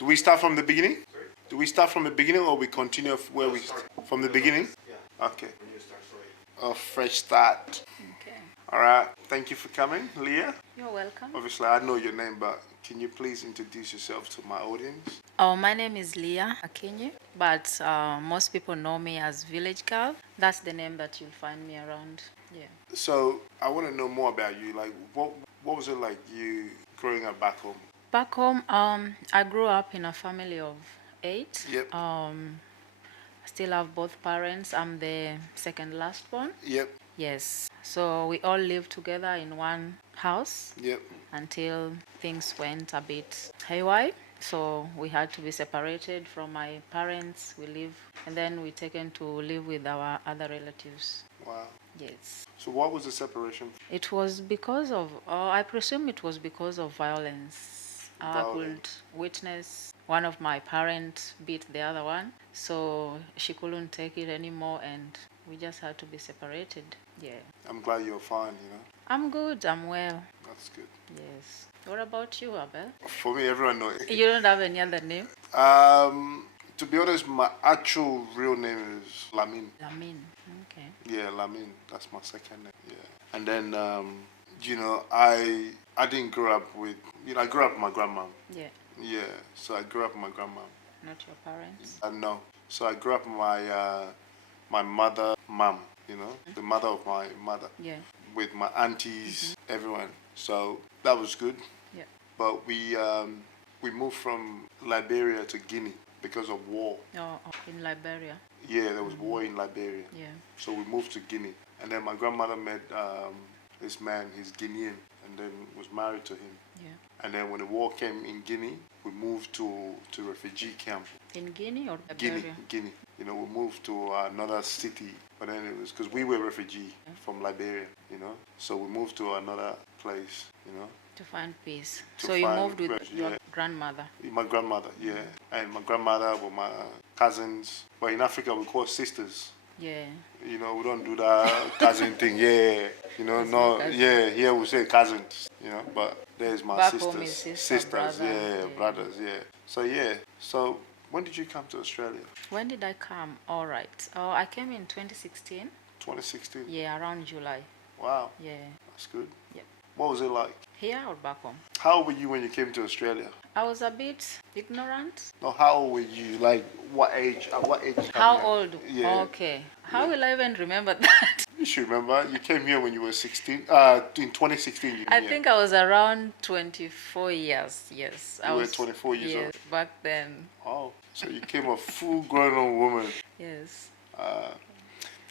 Do we start from the beginning? Do we start from the beginning or we continue where we from the beginning? Okay. A fresh start. Okay. All right. Thank you for coming, Leah. You're welcome. Obviously, I know your name, but can you please introduce yourself to my audience? Oh, my name is Leah Akinyi, but most people know me as Village Girl. That's the name that you'll find me around. Yeah. So I want to know more about you. Like, what was it like you growing up back home? Back home, I grew up in a family of 8. Yep. I still have both parents. I'm the second last born. Yep. Yes. So we all lived together in one house Yep. until things went a bit haywire. So we had to be separated from my parents. We live, and then we taken to live with our other relatives. Wow. Yes. So what was the separation? It was because of, I presume it was because of violence. I could witness one of my parents beat the other one, so she couldn't take it anymore, and we just had to be separated. Yeah. I'm glad you're fine, you know. I'm good. I'm well. That's good. Yes. What about you, Abel? For me, everyone knows. You don't have any other name? To be honest, my actual real name is Lamin. Lamin. Okay. Yeah, Lamin. That's my second name. Yeah. And then, you know, I didn't grow up with, you know, I grew up with my grandma. Yeah. Yeah. So I grew up with my grandma. Not your parents? No. So I grew up with my mother, mom, you know, the mother of my mother. Yeah. With my aunties, everyone. So that was good. Yeah. But we moved from Liberia to Guinea because of war. Oh, in Liberia. Yeah, there was war in Liberia. Yeah. So we moved to Guinea. And then my grandmother met this man, he's Guinean, and then was married to him. Yeah. And then when the war came in Guinea, we moved to refugee camp. In Guinea or Liberia? Guinea. You know, we moved to another city, but then it was because we were refugee from Liberia, you know. So we moved to another place, you know. To find peace. So you moved with your grandmother? My grandmother, yeah. And my grandmother with my cousins. But in Africa, we call sisters. Yeah. You know, we don't do that cousin thing. Yeah. You know, no. Yeah, here we say cousins, you know. But there's my Back sisters. home is Sisters, brother, yeah, brothers, yeah. So, yeah. So, when did you come to Australia? When did I come? All right. I came in 2016. 2016? Yeah, around July. Wow. Yeah. That's good. Yeah. What was it like? Here or back home? How old were you when you came to Australia? I was a bit ignorant. No, how old were you? Like, what age? At what age? How old? Yeah. Okay. How will I even remember that? You should remember. You came here when you were 16. In 2016, you came I here. think I was around 24 years. Yes. You were 24 years old? Yes, back then. Oh, so you came a full-grown woman. Yes.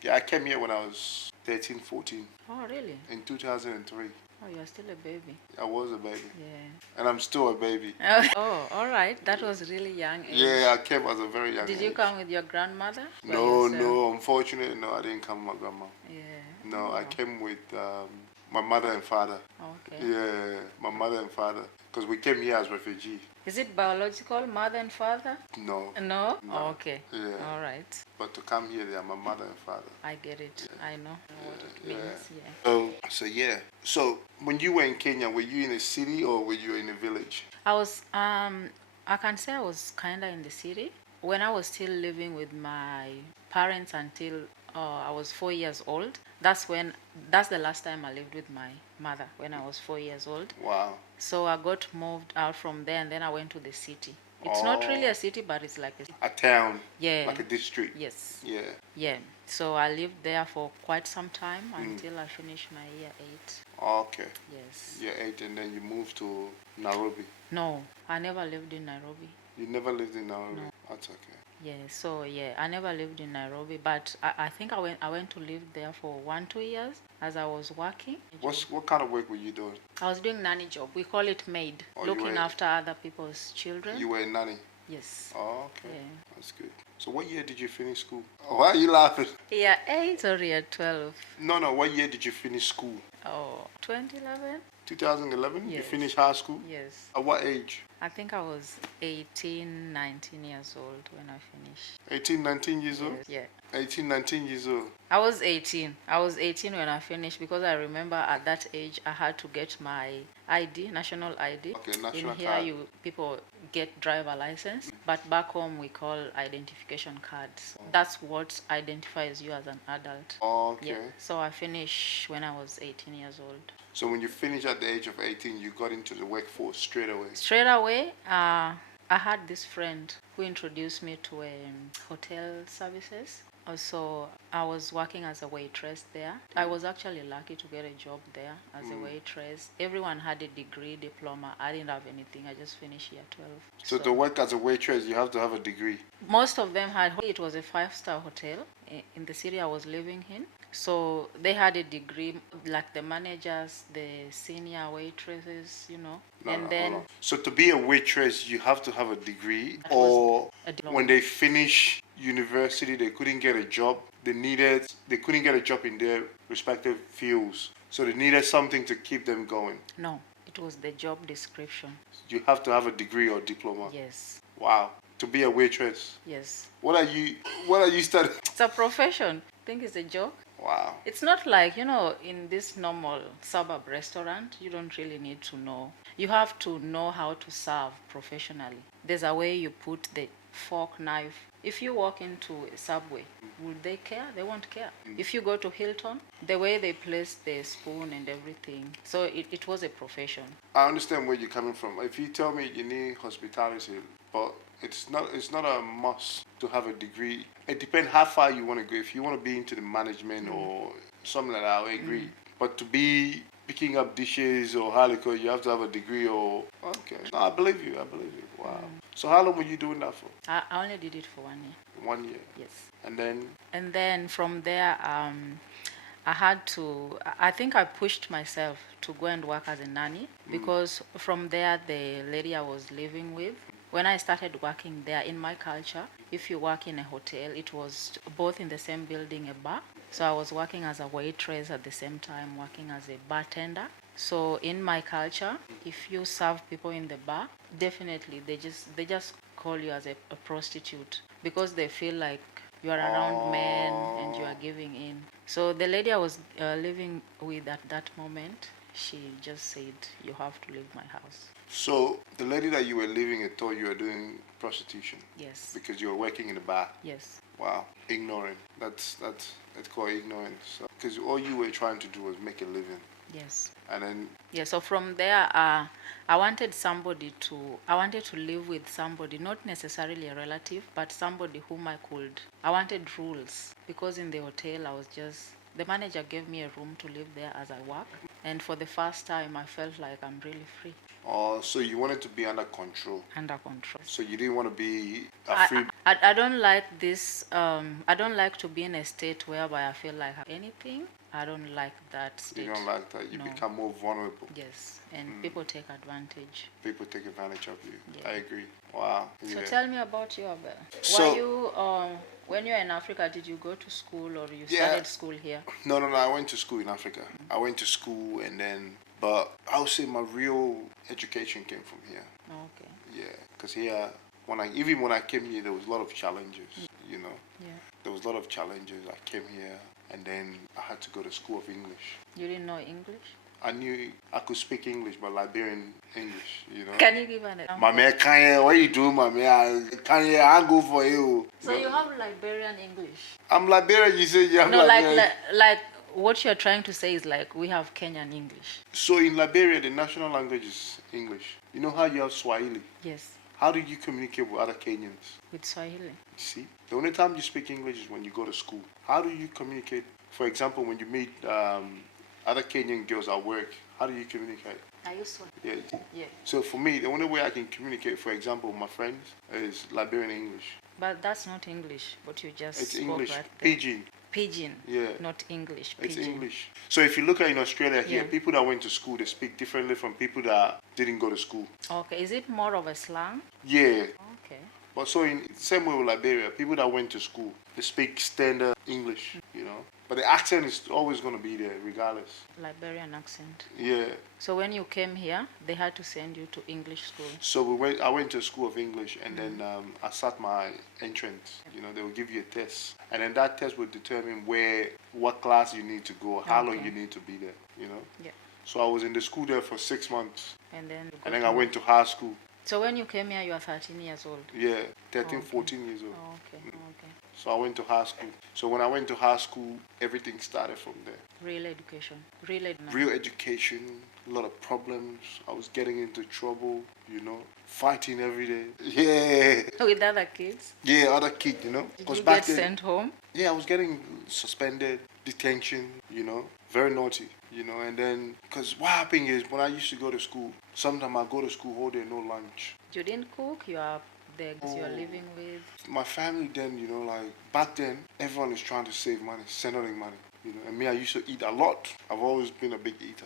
Yeah, I came here when I was 13, 14. Oh, really? In 2003. Oh, you're still a baby. I was a baby. Yeah. And I'm still a baby. Oh, all right. That was really young age. Yeah, I came as a very young Did age. you come with your grandmother? No, unfortunately, no, I didn't come with my grandma. Yeah. No, I came with my mother and father. Okay. Yeah, my mother and father. Because we came here as refugees. Is it biological, mother and father? No. No? No. Oh, okay. Yeah. All right. But to come here, they are my mother and father. I get it. Yeah. I know what it means. Yeah. So yeah. So when you were in Kenya, were you in a city or were you in a village? I was I can say I was kinda in the city. When I was still living with my parents until I was 4 years old. That's the last time I lived with my mother, when I was 4 years old. Wow. So I got moved out from there, and then I went to the city. It's not really a city, but it's like a town. Yeah. Like a district. Yes. Yeah. Yeah. So I lived there for quite some time until I finished my year 8. Okay. Yes. Year 8, and then you moved to Nairobi. No, I never lived in Nairobi. You never lived in Nairobi? No. That's okay. Yeah, so yeah, I never lived in Nairobi, but I think I went to live there for 1-2 years as I was working. What kind of work were you doing? I was doing nanny job. We call it maid, looking after other people's children. You were a nanny? Yes. Oh, okay. Yeah. That's good. So what year did you finish school? Why are you laughing? Year 8 or year 12? No. What year did you finish school? Oh, 2011? 2011? You Yes. finished high school? Yes. At what age? I think I was 18, 19 years old when I finished. 18, 19 years old? Yes. Yeah. 18, 19 years old. I was 18. I was 18 when I finished because I remember at that age I had to get my ID, national ID. Okay, national In here card. people get driver license, but back home we call identification cards. That's what identifies you as an adult. Okay. Yeah. So I finished when I was 18 years old. So when you finished at the age of 18, you got into the workforce straight away. Straight away, I had this friend who introduced me to hotel services. Also, I was working as a waitress there. I was actually lucky to get a job there as a waitress. Everyone had a degree, diploma. I didn't have anything. I just finished year 12. So to work as a waitress, you have to have a degree. Most of them had, it was a 5-star hotel in the city I was living in. So they had a degree, like the managers, the senior waitresses, So to be a waitress, you have to have a degree, That or was a diploma. when they finish university, they couldn't get a job. They couldn't get a job in their respective fields. So they needed something to keep them going. No, it was the job description. You have to have a degree or diploma. Yes, Wow. To be a waitress. yes. What are you studying? It's a profession. Think it's a joke? Wow. It's not like, in this normal suburb restaurant, you don't really need to know. You have to know how to serve professionally. There's a way you put the fork, knife. If you walk into a Subway, would they care? They won't care. If you go to Hilton, the way they place the spoon and everything. So it was a profession. I understand where you're coming from. If you tell me you need hospitality, but it's not a must to have a degree. It depends how far you want to go. If you want to be into the management or something like that, I agree. But to be picking up dishes or halico, you have to have a degree or... Okay. No, I believe you. Wow. So how long were you doing that for? I only did it for 1 year. 1 year? Yes. And then? Then from there, I think I pushed myself to go and work as a nanny because from there, the lady I was living with, when I started working there, in my culture, if you work in a hotel, it was both in the same building, a bar. So I was working as a waitress at the same time, working as a bartender. So in my culture, if you serve people in the bar, definitely they just call you as a prostitute because they feel like you are around men and you are giving in. So the lady I was living with at that moment, she just said, you have to leave my house. So the lady that you were living with thought you were doing prostitution? Yes. Because you were working in the bar? Yes. Wow. Ignorant. That's called ignorance. Because all you were trying to do was make a living. Yes. And then... Yeah, so from there, I wanted to live with somebody, not necessarily a relative, but somebody whom I wanted rules. Because in the hotel, the manager gave me a room to live there as I work. And for the first time, I felt like I'm really free. Oh, so you wanted to be under control. Under control. So you didn't want to be a free... I don't like this, I don't like to be in a state whereby I feel like anything. I don't like that state. You don't like that. You become more vulnerable. Yes, and people take advantage. People take advantage of you. Yeah. I agree. Wow. So Yeah. tell me about you, Abel. So- Were you, when you were in Africa, did you go to school or you started school here? No. I went to school in Africa. I went to school and then... But I would say my real education came from here. Okay. Yeah. Because here, even when I came here, there was a lot of challenges, Yeah. There was a lot of challenges. I came here and then I had to go to school of English. You didn't know English? I knew I could speak English, but Liberian English, Can you give an example? My man, Kanye, what you doing, my man? Kanye, I'll go for you. So you have Liberian English? I'm Liberian, you say you have No, Liberian. like what you're trying to say is like we have Kenyan English. So in Liberia, the national language is English. You know how you have Swahili? Yes, How do you communicate with other Kenyans? with Swahili. You see? The only time you speak English is when you go to school. How do you communicate? For example, when you meet other Kenyan girls at work, how do you communicate? I use Swahili. Yeah. Yeah. So for me, the only way I can communicate, for example, with my friends, is Liberian English. But that's not English, what you just It's spoke English. right there. Pidgin. Pidgin. Yeah. Not English. It's Pidgin. English. So if you look at in Australia here, Yeah. people that went to school, they speak differently from people that didn't go to school. Okay, is it more of a slang? Yeah. Okay. But so in same way with Liberia, people that went to school, they speak standard English, But the accent is always going to be there regardless. Liberian accent. Yeah. So when you came here, they had to send you to English school. So I went to school of English and then I sat my entrance. They will give you a test. And then that test will determine what class you need to go, how long Okay. you need to be there, Yeah. So I was in the school there for 6 months. And then And then I went to high school. So when you came here, you were 13 years old. Yeah, 13, Okay. 14 years old. Oh, okay, okay. So I went to high school. So when I went to high school, everything started from there. Real education. Real education, a lot of problems. I was getting into trouble, fighting every day. Yeah. With other kids? Yeah, other kid, Did Because you back get then, sent home? yeah, I was getting suspended, detention, very naughty, and then, because what happened is when I used to go to school, sometimes I go to school whole day, no lunch. You didn't cook? You are the kids you are living with? My family then, like back then, everyone is trying to save money, sending money, and me, I used to eat a lot. I've always been a big eater,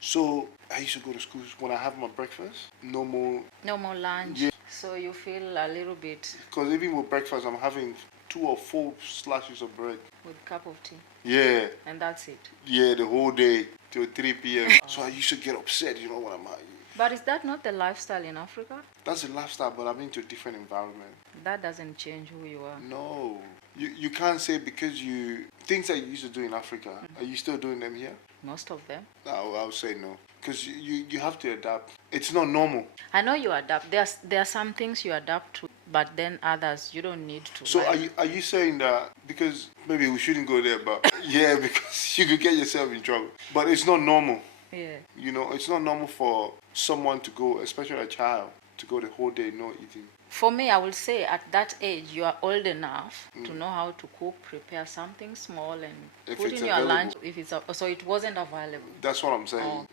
So I used to go to school when I have my breakfast, no more. No more lunch? Yeah. So you feel a little bit... Because even with breakfast, I'm having 2 or 4 slices of bread. With a cup of tea? Yeah. And that's it? Yeah, the whole day till 3 p.m. So I used to get upset, when I'm out. But is that not the lifestyle in Africa? That's a lifestyle, but I'm into a different environment. That doesn't change who you are. No. You can't say because things that you used to do in Africa, are you still doing them here? Most of them. I'll say no. Because you have to adapt. It's not normal. I know you adapt. There are some things you adapt to, but then others you don't need to. So are you saying that, because maybe we shouldn't go there, but yeah, because you could get yourself in trouble. But it's not normal. Yeah. It's not normal for someone to go, especially a child, to go the whole day not eating. For me, I will say at that age, you are old enough to know how to cook, prepare something small and If put it's in your lunch. available. So it wasn't available. That's what I'm saying,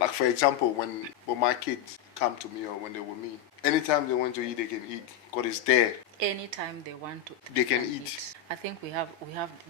Like, for example, when my kids come to me or when they're with me, anytime they want to eat, they can eat because it's there. Anytime they want to, They can eat. I think we have.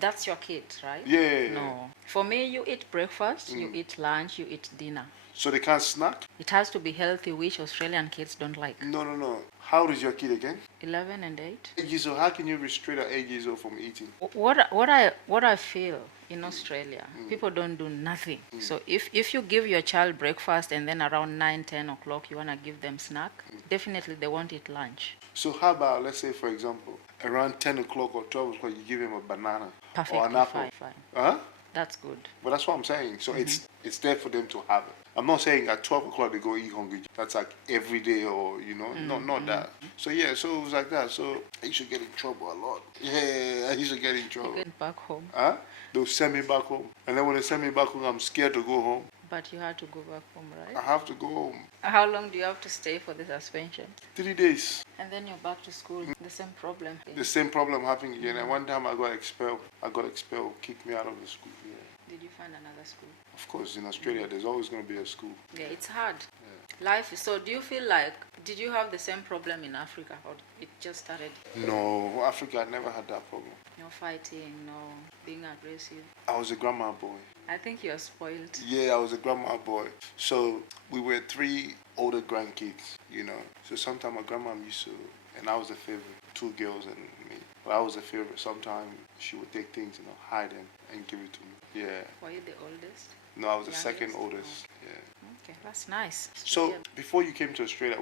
That's your kids, right? Yeah. No. For me, you eat breakfast, you eat lunch, you eat dinner. So they can't snack? It has to be healthy, which Australian kids don't like. No. How old is your kid again? 11 and 8. 8 years old. How can you restrict an 8 years old from eating? What I feel in Australia, people don't do nothing. So if you give your child breakfast and then around 9, 10 o'clock you want to give them snack, definitely they won't eat lunch. So how about, let's say, for example, around 10 o'clock or 12 o'clock, you give him a banana Perfectly or an apple. fine. Huh? That's good. But that's what I'm saying. So it's there for them to have it. I'm not saying at 12 o'clock they go eat hungry. That's like every day or, not that. So yeah, so it was like that. So I used to get in trouble a lot. Yeah, I used to get in trouble. Get back home. Huh? They'll send me back home. And then when they send me back home, I'm scared to go home. But you had to go back home, I right? have to go home. How long do you have to stay for the suspension? 3 days. And then you're back to school. The same problem. The same problem happened again. And one time I got expelled. Kicked me out of the school. Yeah. Did you find another school? Of course, in Australia, there's always going to be a school. Yeah, it's hard. Life is, so do you feel like, did you have the same problem in Africa or it just started? No, Africa never had that problem. No fighting, no being aggressive. I was a grandma boy. I think you're spoiled. Yeah, I was a grandma boy. So we were 3 older grandkids, So sometimes my grandma used to, and I was the favorite, 2 girls and me. But I was the favorite. Sometimes she would take things, hide them and give it to me. Yeah. Were you the oldest? No, I was the Youngest? second oldest. Yeah. Okay, that's nice. So before you came to Australia,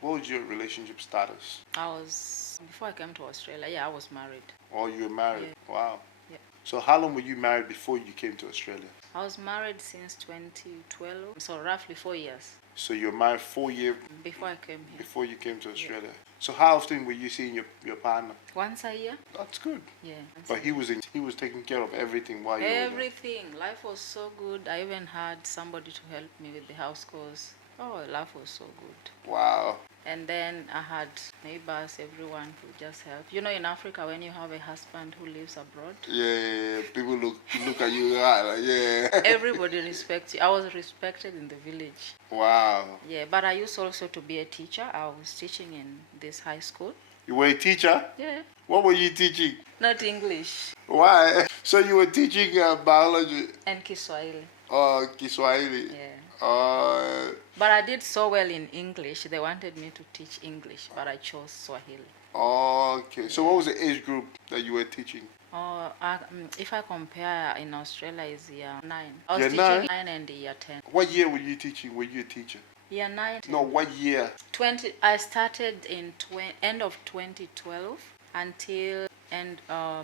what was your relationship status? Before I came to Australia, I was married. Oh, you were married? Yeah. Wow. Yeah. So how long were you married before you came to Australia? I was married since 2012, so roughly 4 years. So you were married 4 years before I came here. before you came to Australia. So how often were you seeing your partner? Once a year. That's good. Yeah. But he was taking care of everything while you were there. Everything. Life was so good. I even had somebody to help me with the house chores. Oh, life was so good. Wow. And then I had neighbors, everyone who just helped. In Africa, when you have a husband who lives abroad, Yeah. People look at you like, yeah. everybody respects you. I was respected in the village. Wow. Yeah, but I used also to be a teacher. I was teaching in this high school. You were a teacher? Yeah. What were you teaching? Not English. Why? So you were teaching biology? And Kiswahili. Oh, Kiswahili. Yeah. But I did so well in English. They wanted me to teach English, but I chose Swahili. Okay. So what was the age group that you were teaching? If I compare in Australia, is year 9. I was Year teaching 9? 9 and year 10. What year were you teaching? Were you a teacher? Year 9. No, what year? 20. I started in end of 2012 until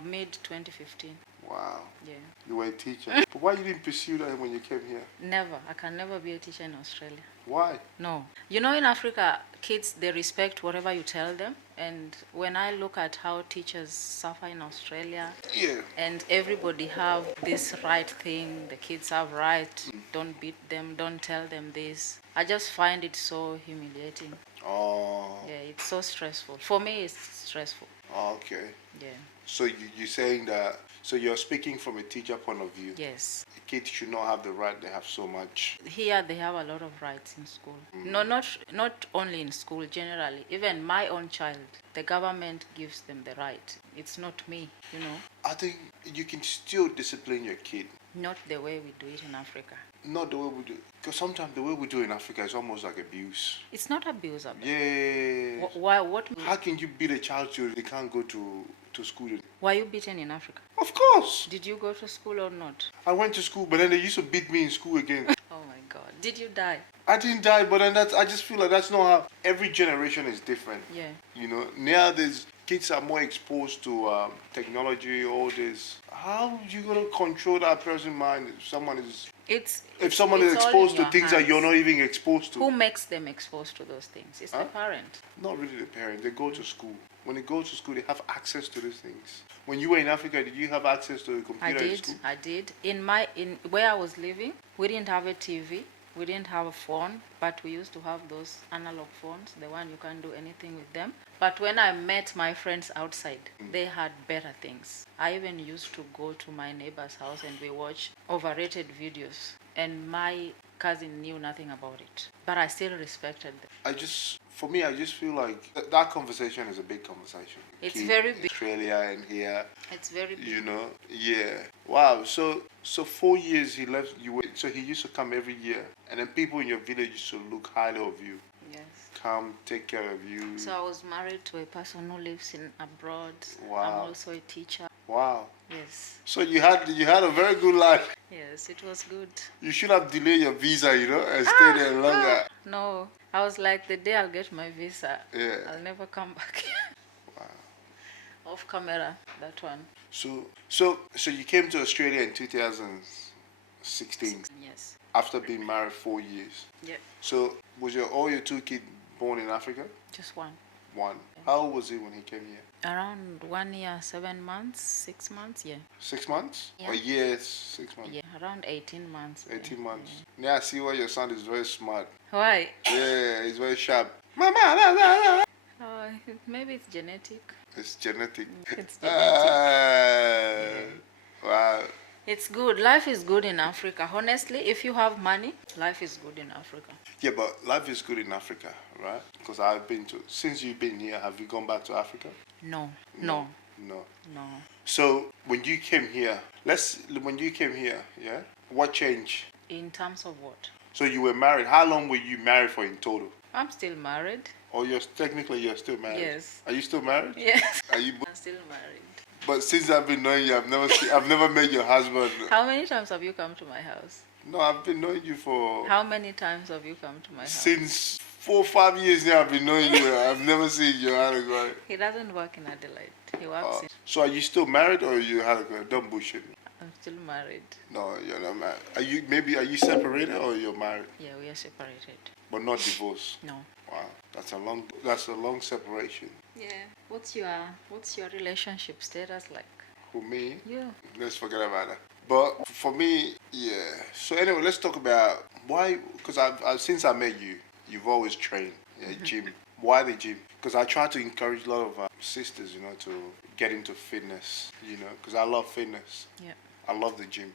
mid 2015. Wow. Yeah. You were a teacher. But why you didn't pursue that when you came here? Never. I can never be a teacher in Australia. Why? No. You know, in Africa, kids, they respect whatever you tell them. And when I look at how teachers suffer in Australia, Yeah. and everybody have this right thing, the kids have right, don't beat them, don't tell them this. I just find it so humiliating. Oh. Yeah, it's so stressful. For me, it's stressful. Okay. Yeah. So you're saying that, so you're speaking from a teacher point of view. Yes. Kids should not have the right, they have so much. Here they have a lot of rights in school. No, not only in school, generally. Even my own child, the government gives them the right. It's not me, you know. I think you can still discipline your kid. Not the way we do it in Africa. Not the way we do. Because sometimes the way we do it in Africa is almost like abuse. It's not abuse, Abel. Yeah. Why? What? How can you beat a child till they can't go to school? Were you beaten in Africa? Of course. Did you go to school or not? I went to school, but then they used to beat me in school again. Oh my God! Did you die? I didn't die, but then I just feel like that's not how. Every generation is different. Yeah. You know, nowadays kids are more exposed to technology, all this. How you gonna control that person's mind if someone is if someone is it's all exposed in to things your that you're hands. not even exposed to? Who makes them exposed to those things? It's the parent. Not really the parents. They go to school. When they go to school, they have access to these things. When you were in Africa, did you have access to a computer in school? I did. In where I was living, we didn't have a TV. We didn't have a phone, but we used to have those analog phones, the one you can't do anything with them. But when I met my friends outside, they had better things. I even used to go to my neighbor's house and we watch overrated videos. And my cousin knew nothing about it. But I still respected them. For me, I just feel like that conversation is a big conversation. It's very in big. Australia and here. It's very big. You know, yeah. Wow. So 4 years he left. So he used to come every year, and then people in your village used to look highly of you. Yes. Come take care of you. So I was married to a person who lives in abroad. Wow. I'm also a teacher. Wow. Yes. So you had a very good life. Yes, it was good. You should have delayed your visa, you know, and stayed there longer. No, I was like, the day I'll get my visa, Yeah. I'll never come back. Wow. Off camera, that one. So you came to Australia in 2016 Yes. after being married 4 years. Yeah. So was all your 2 kids born in Africa? Just one. One. How old was he when he came here? Around 1 year, 7 months, 6 months, yeah. 6 months? Yeah. Or years? 6 months? Yeah, around 18 months. 18 months. Yeah, I see why your son is very smart. Why? Yeah, he's very sharp. Mama, la, la, la. Maybe it's genetic. It's genetic. It's genetic. Wow. It's good. Life is good in Africa. Honestly, if you have money, life is good in Africa. Yeah, but life is good in Africa, right? Because since you've been here, have you gone back to Africa? No. No. So when you came here, yeah, what changed? In terms of what? So you were married. How long were you married for in total? I'm still married. Or you're still married? Yes. Are you still married? Yes. Are you? I'm still married. But since I've been knowing you, I've never met your husband. How many times have you come to my house? No, I've been knowing you for. How many times have you come to my house? Since 4 or 5 years now, I've been knowing you. I've never seen you. He doesn't work in Adelaide. He works in. So are you still married or you don't bullshit me? I'm still married. No, you're not married. Are you separated or you're married? Yeah, we are separated. But not divorced. No. Wow, that's a long separation. Yeah. What's your relationship status like? For me, Yeah. let's forget about that. But for me, yeah. So anyway, let's talk about why. Because I've since I met you, you've always trained, gym. Why the gym? Because I try to encourage a lot of sisters, to get into fitness, because I love fitness. Yeah. I love the gym,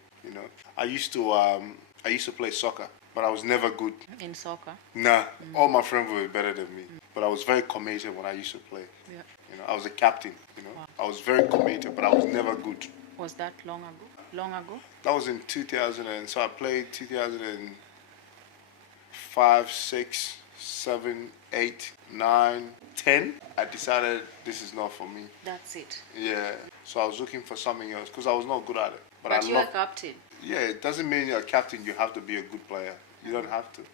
I used to play soccer, but I was never good. In soccer? Nah, all my friends were better than me. But I was very committed when I used to play. Yeah. I was a captain, Wow. I was very committed, but I was never good. Was that long ago? Long ago? That was in 2000, so I played 2005, 6, 7, 8, 9, 10. I decided this is not for me. That's it. Yeah, so I was looking for something else because I was not good at it. But you're a captain. Yeah, it doesn't mean you're a captain you have to be a good player. You don't have to. Okay.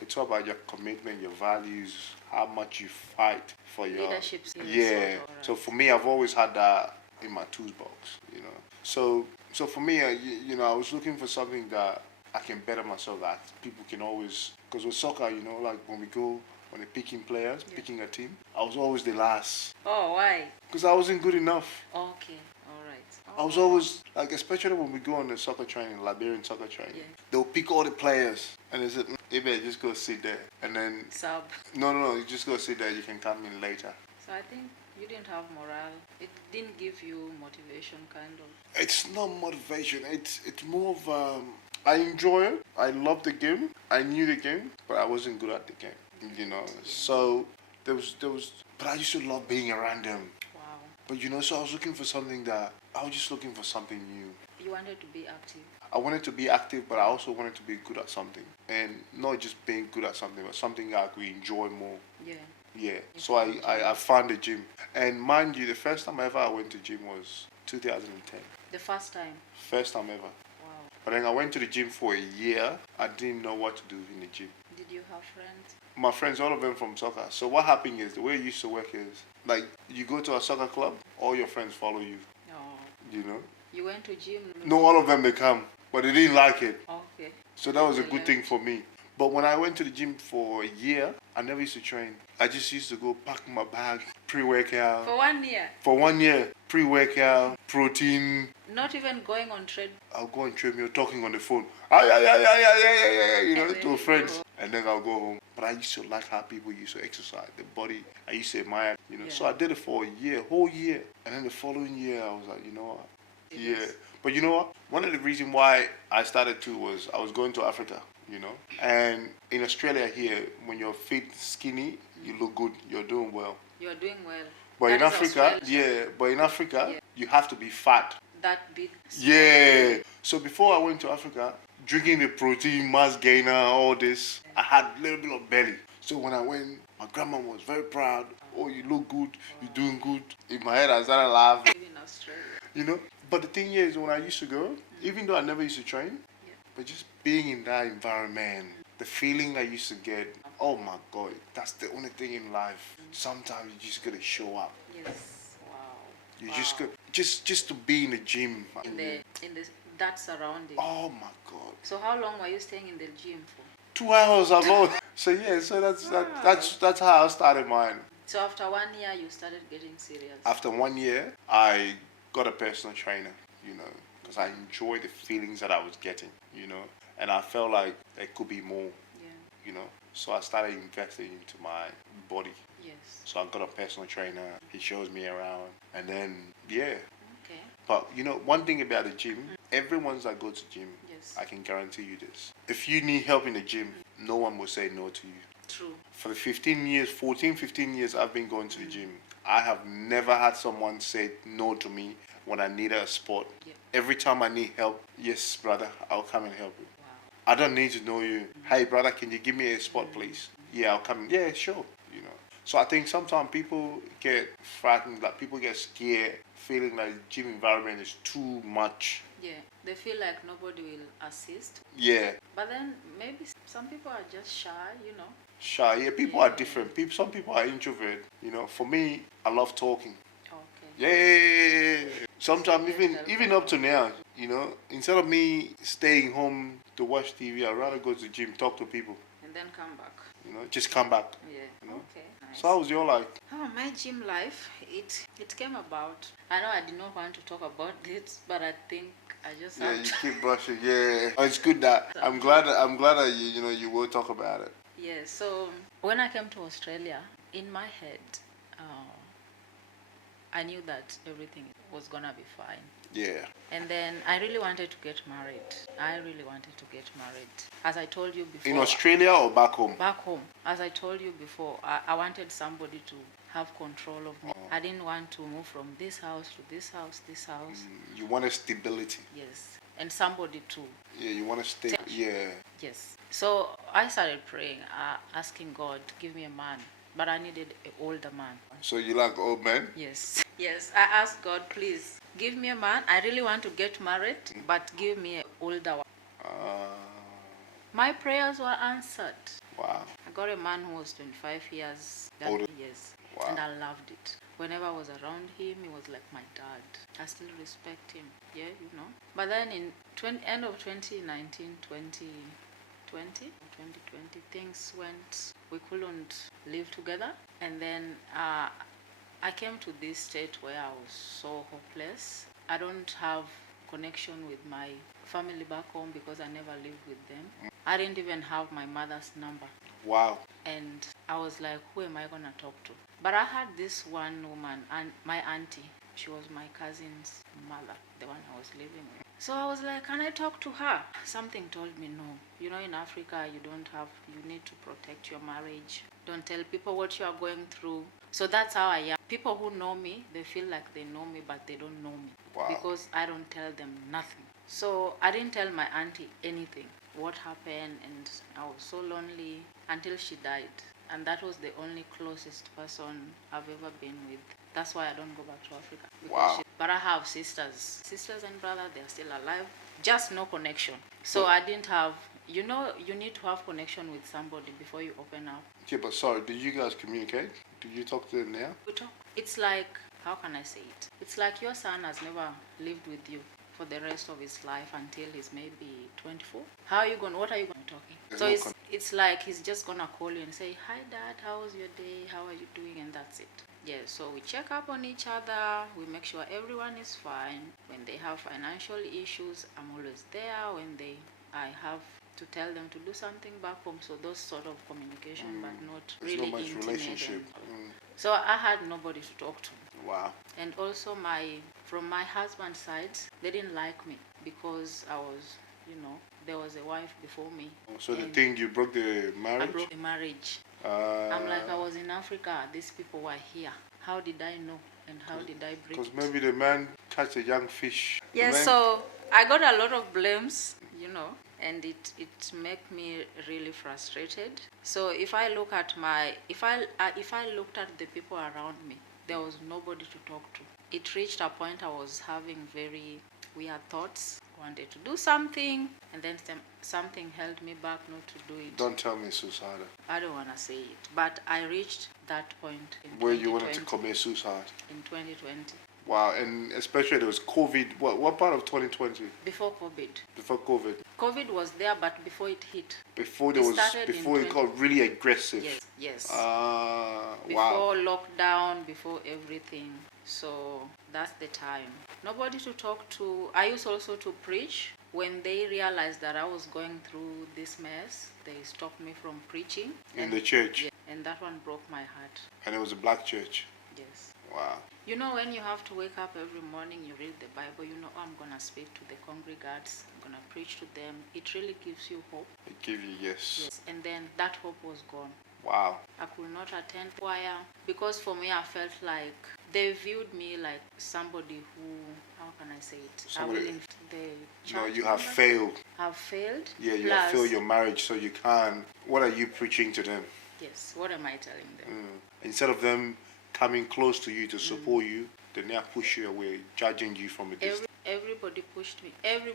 It's all about your commitment, your values, how much you fight for your leadership skills. Yeah. So for me, I've always had that in my toolbox, you know. So for me, you know, I was looking for something that I can better myself at. People can always, because with soccer, you know, like when we go, when they're picking players, picking a team, I was always the last. Oh, why? Because I wasn't good enough. Okay, all right. I was always, like, especially when we go on the soccer training, Liberian soccer training, Yeah. they'll pick all the players. And they said, Abel, just go sit there. And then, Sub. no, you just go sit there, you can come in later. So I think you didn't have morale. It didn't give you motivation, kind of. It's not motivation. It's more of I enjoy it. I love the game. I knew the game, but I wasn't good at the game. You know. So there was. But I used to love being around them. Wow. But you know, so I was looking for something that I was just looking for something new. You wanted to be active. I wanted to be active, but I also wanted to be good at something, and not just being good at something, but something I could enjoy more. Yeah. Yeah. So I found the gym, and mind you, the first time ever I went to gym was 2010. The first time. First time ever. Wow. But then I went to the gym for a year. I didn't know what to do in the gym. Did you have friends? My friends, all of them from soccer. So what happened is, the way it used to work is, like, you go to a soccer club, all your friends follow you. Oh. You know? You went to gym? No, all of them, they come. But they didn't like it. Okay. So that was a good thing for me. But when I went to the gym for a year, I never used to train. I just used to go pack my bag, pre-workout. For 1 year? For 1 year, pre-workout, protein. Not even going on tread. I'll go on treadmill, talking on the phone. Yeah, you know, to friends. And then I'll go home. But I used to like how people used to exercise, the body. I used to admire, you know. Yeah. So I did it for a year, whole year. And then the following year, I was like, you know what? Yeah. But you know what? One of the reasons why I started too was I was going to Africa, you know. And in Australia here, when you're fit, skinny, you look good. You're doing well. You're doing well. But That in is Africa, Australia. you have to be fat. That big. Yeah. So before I went to Africa, drinking the protein, mass gainer, all this, I had a little bit of belly. So when I went, my grandma was very proud. Oh, you look good. You're doing good. In my head, I started laughing. In Australia. You know? But the thing is, when I used to go, even though I never used to train, but just being in that environment, the feeling I used to get, oh my God, that's the only thing in life. Sometimes you just gotta show up. Yes. Wow. You just got just to be in the gym. In the that surrounding. Oh my God. So how long were you staying in the gym for? 2 hours alone. So yeah, so that's how I started mine. So after 1 year, you started getting serious. After 1 year, I got a personal trainer, you know, because I enjoyed the feelings that I was getting, you know, and I felt like there could be more, you know. So I started investing into my body. Yes. So I got a personal trainer. He shows me around, and then Okay. But you know, one thing about the gym, everyone's that go to gym, Yes. I can guarantee you this: if you need help in the gym, no one will say no to you. True. For the 15 years I've been going to the gym, I have never had someone say no to me when I needed a sport. Yeah. Every time I need help, yes, brother, I'll come and help you. Wow. I don't need to know you. Hey, brother, can you give me a spot, please? Yeah, I'll come. Yeah, sure. You know. So I think sometimes people get frightened, like people get scared, feeling like the gym environment is too much. Yeah. They feel like nobody will assist. Yeah. But then maybe some people are just shy, you know. Shy. Yeah, people are different. Some people are introvert. You know, for me, I love talking. Okay. Yeah. Sometimes even up to now, you know, instead of me staying home to watch TV, I'd rather go to the gym, talk to people. And then come back. You know, just come back. Yeah. You know? Okay. Nice. So how was your life? Oh, my gym life, it came about. I know I did not want to talk about it, but I think I just Yeah, have you to. keep brushing. Yeah, oh, it's good that I'm glad that you will talk about it. Yeah, so when I came to Australia, in my head, I knew that everything was gonna be fine. Yeah. And then I really wanted to get married. As I told you before. In Australia or back home? Back home. As I told you before, I wanted somebody to have control of me. I didn't want to move from this house to this house. You wanted stability. Yes. And somebody to. Yeah, you want to stay. Yeah. Yes. So I started praying, asking God, give me a man. But I needed an older man. So you like old men? Yes. Yes. I asked God, please, give me a man. I really want to get married, but give me an older one. My prayers were answered. Wow. I got a man who was 25 years. Older. Yes. Wow. And I loved it. whenever I was around him, he was like my dad. I still respect him, yeah, you know. But then in end of 2019, 2020, things went, we couldn't live together. And then I came to this state where I was so hopeless. I don't have connection with my family back home because I never lived with them. I didn't even have my mother's number. Wow. And I was like, who am I going to talk to? But I had this one woman, and my auntie. She was my cousin's mother, the one I was living with. So I was like, can I talk to her? Something told me no. You know, in Africa, you need to protect your marriage. Don't tell people what you are going through. So that's how I am. People who know me, they feel like they know me, but they don't know me. Wow. Because I don't tell them nothing. So I didn't tell my auntie anything, what happened, and I was so lonely until she died. And that was the only closest person I've ever been with. That's why I don't go back to Africa. Wow. But I have sisters and brothers, they're still alive. Just no connection. So I didn't have, you know, you need to have connection with somebody before you open up. Yeah, but sorry, did you guys communicate? Did you talk to them now? We talk. It's like, how can I say it? It's like your son has never lived with you for the rest of his life until he's maybe 24. What are you going to talking? There's So it's like he's just going to call you and say, hi dad, how was your day? How are you doing? And that's it. Yeah, so we check up on each other. We make sure everyone is fine. When they have financial issues, I'm always there. I have to tell them to do something back home. So those sort of communication, but not There's really not much intimate. relationship. So I had nobody to talk to. Wow. And also from my husband's side, they didn't like me because I was, you know, there was a wife before me. So the thing, you broke the marriage? I broke the marriage. I'm like, I was in Africa, these people were here. How did I know? And how did I break Because it? maybe the man catch a young fish. Yeah, so I got a lot of blames, you know, and it made me really frustrated. So if I look at if I looked at the people around me, there was nobody to talk to. It reached a point I was having very weird thoughts, wanted to do something, and then something held me back not to do it. Don't tell me suicide. I don't want to say it, but I reached that point in Where you wanted to commit suicide? In 2020. Wow, and especially there was COVID. What part of 2020? Before COVID. Before COVID. COVID was there, but before it hit. Before it got really aggressive. Yes. Wow. Before lockdown, before everything. So that's the time. Nobody to talk to. I used also to preach. When they realized that I was going through this mess, they stopped me from preaching. In the church? Yeah, and that one broke my heart. And it was a black church? Yes. Wow. You know, when you have to wake up every morning, you read the Bible, you know, I'm going to speak to the congregants, I'm going to preach to them. It really gives you hope. It gives you, yes. And then that hope was gone. Wow. I could not attend choir because for me, I felt like they viewed me like somebody who, how can I say it? No, you have failed. Have failed? Yeah, you have failed your marriage, so you can't. What are you preaching to them? Yes, what am I telling them? Instead of them coming close to you to support you, they now push you away, judging you from a distance. Everybody pushed me. Every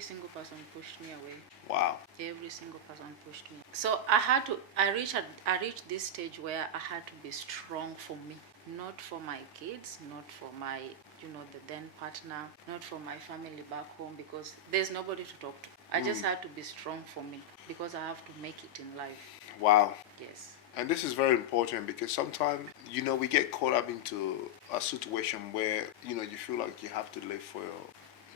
single person pushed me away. Wow. Every single person pushed me. So I reached this stage where I had to be strong for me. Not for my kids, not for my, the then partner, not for my family back home, because there's nobody to talk to. I just had to be strong for me because I have to make it in life. Wow. Yes. And this is very important because sometimes, we get caught up into a situation where, you feel like you have to live for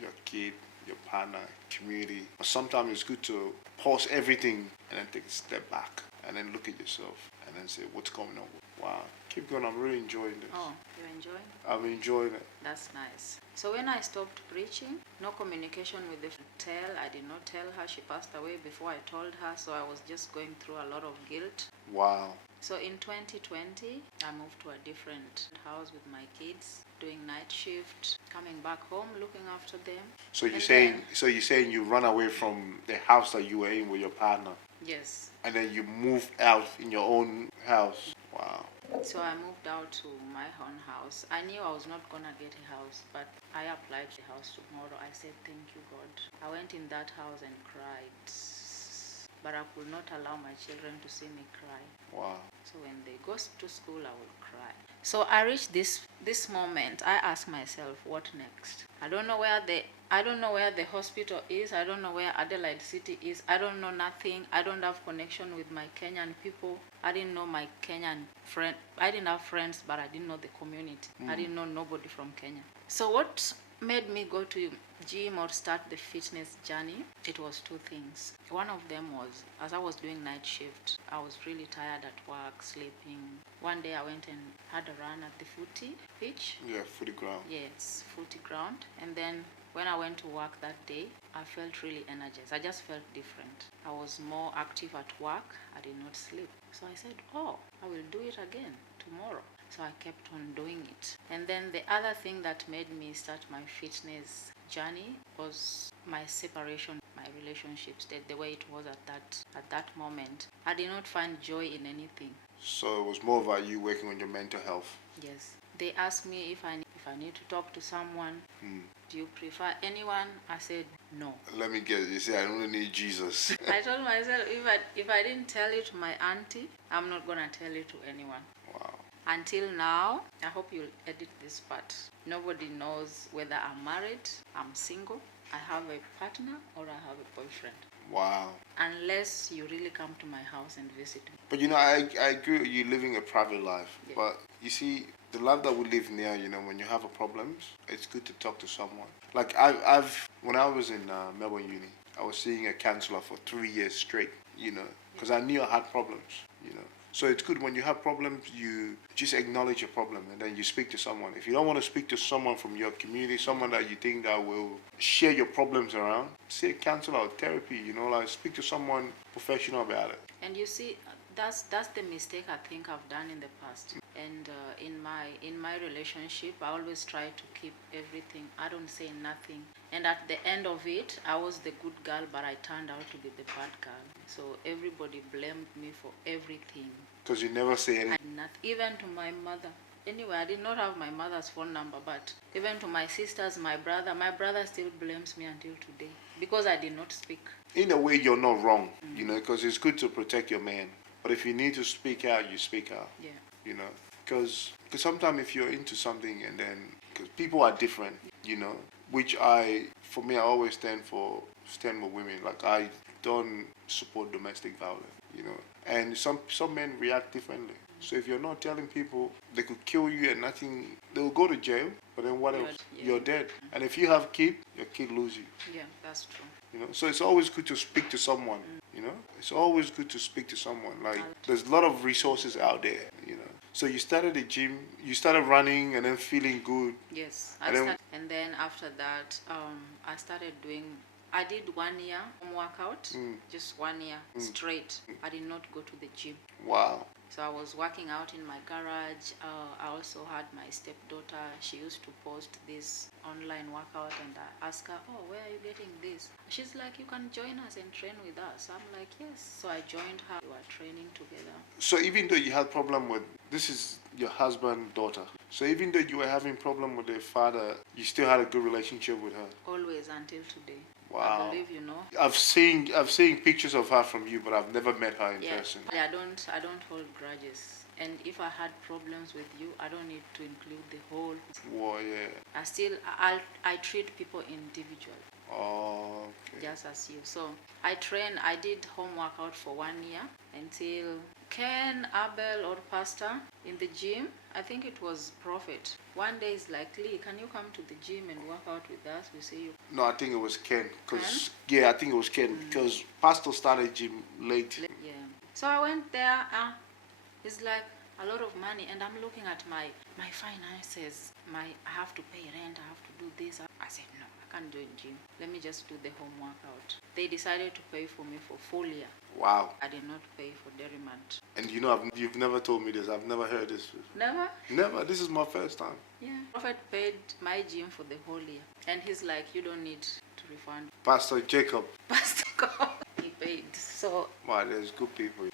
your kid, your partner, community. But sometimes it's good to pause everything and then take a step back and then look at yourself and then say, what's going on? Wow. Keep going. I'm really enjoying this. Oh, you're enjoying? I'm enjoying it. That's nice. So when I stopped preaching, no communication with the I did not tell her. She passed away before I told her, so I was just going through a lot of guilt. Wow. So in 2020, I moved to a different house with my kids, doing night shift, coming back home, looking after them. So you're saying you run away from the house that you were in with your partner? Yes. And then you moved out in your own house? Wow. So I moved out to my own house. I knew I was not going to get a house, but I applied for the house tomorrow. I said, thank you, God. I went in that house and cried. but I could not allow my children to see me cry. Wow. So when they go to school, I will cry. So I reached this moment. I ask myself, what next? I don't know where the hospital is. I don't know where Adelaide City is. I don't know nothing. I don't have connection with my Kenyan people. I didn't know my Kenyan friend. I didn't have friends, but I didn't know the community. I didn't know nobody from Kenya. So what made me go to gym or start the fitness journey? It was two things. One of them was, as I was doing night shift, I was really tired at work, sleeping. One day I went and had a run at the footy pitch. Yeah, footy ground. Yes, footy ground. And then when I went to work that day, I felt really energized. I just felt different. I was more active at work. I did not sleep. So I said, oh, I will do it again tomorrow. So I kept on doing it. And then the other thing that made me start my fitness journey was my separation, my relationship state, the way it was at that moment. I did not find joy in anything. So it was more about you working on your mental health. Yes. They asked me if I need to talk to someone. Do you prefer anyone? I said no. Let me guess. You say I only need Jesus. I told myself if I didn't tell it to my auntie, I'm not gonna tell it to anyone. Wow. Until now, I hope you'll edit this part. Nobody knows whether I'm married, I'm single, I have a partner, or I have a boyfriend. Wow. Unless you really come to my house and visit me. But I agree with you living a private life. Yeah. But you see, the life that we live now, when you have a problems, it's good to talk to someone. Like when I was in Melbourne Uni, I was seeing a counselor for 3 years straight, because I knew I had problems, So it's good when you have problems, you just acknowledge your problem and then you speak to someone. If you don't want to speak to someone from your community, someone that you think that will share your problems around, see a counselor or therapy, like speak to someone professional about it. And you see, that's the mistake I think I've done in the past. And in my relationship, I always try to keep everything. I don't say nothing. And at the end of it, I was the good girl, but I turned out to be the bad girl. So everybody blamed me for everything. Because you never say anything. Even to my mother. Anyway, I did not have my mother's phone number, but even to my sisters, my brother still blames me until today because I did not speak. In a way, you're not wrong, because it's good to protect your man. But if you need to speak out, you speak out. Yeah. Because sometimes if you're into something and then, because people are different, which for me, I always stand with women. Like I don't support domestic violence, and some men react differently. So if you're not telling people, they could kill you and nothing, they'll go to jail, but then what else? Yeah. You're dead. And if you have kid, your kid lose you. Yeah, that's true. So it's always good to speak to someone, It's always good to speak to someone. Like, there's a lot of resources out there, So you started the gym, you started running and then feeling good. Yes. And then after that, I did 1 year home workout, just 1 year straight. I did not go to the gym. Wow. So I was working out in my garage. I also had my stepdaughter. She used to post this online workout, and I asked her, oh, where are you getting this? She's like, you can join us and train with us. I'm like, yes. So I joined her. We were training together. So even though you had problem with, this is your husband, daughter. So even though you were having problem with the father, you still had a good relationship with her? Always, until today. Wow. I believe you know. I've seen pictures of her from you, but I've never met her in person. I don't hold grudges. And if I had problems with you, I don't need to include the whole. Well, yeah. I treat people individually. Oh, okay. Just as you. So I did home workout for 1 year until Ken, Abel, or Pastor in the gym. I think it was Prophet. One day is like, Lee, can you come to the gym and work out with us? We say you. No, I think it was Ken. Yeah, I think it was Ken because Pastor started gym late. Yeah. So I went there. It's like a lot of money, and I'm looking at my finances. I have to pay rent. I have to do this. I said no. I can't join gym. Let me just do the home workout. They decided to pay for me for full year. Wow. I did not pay for Derrimont. And you've never told me this. I've never heard this. Never? Never. This is my first time. Yeah. Prophet paid my gym for the whole year. And he's like, you don't need to refund. Pastor Jacob. Pastor he paid. So wow, there's good people.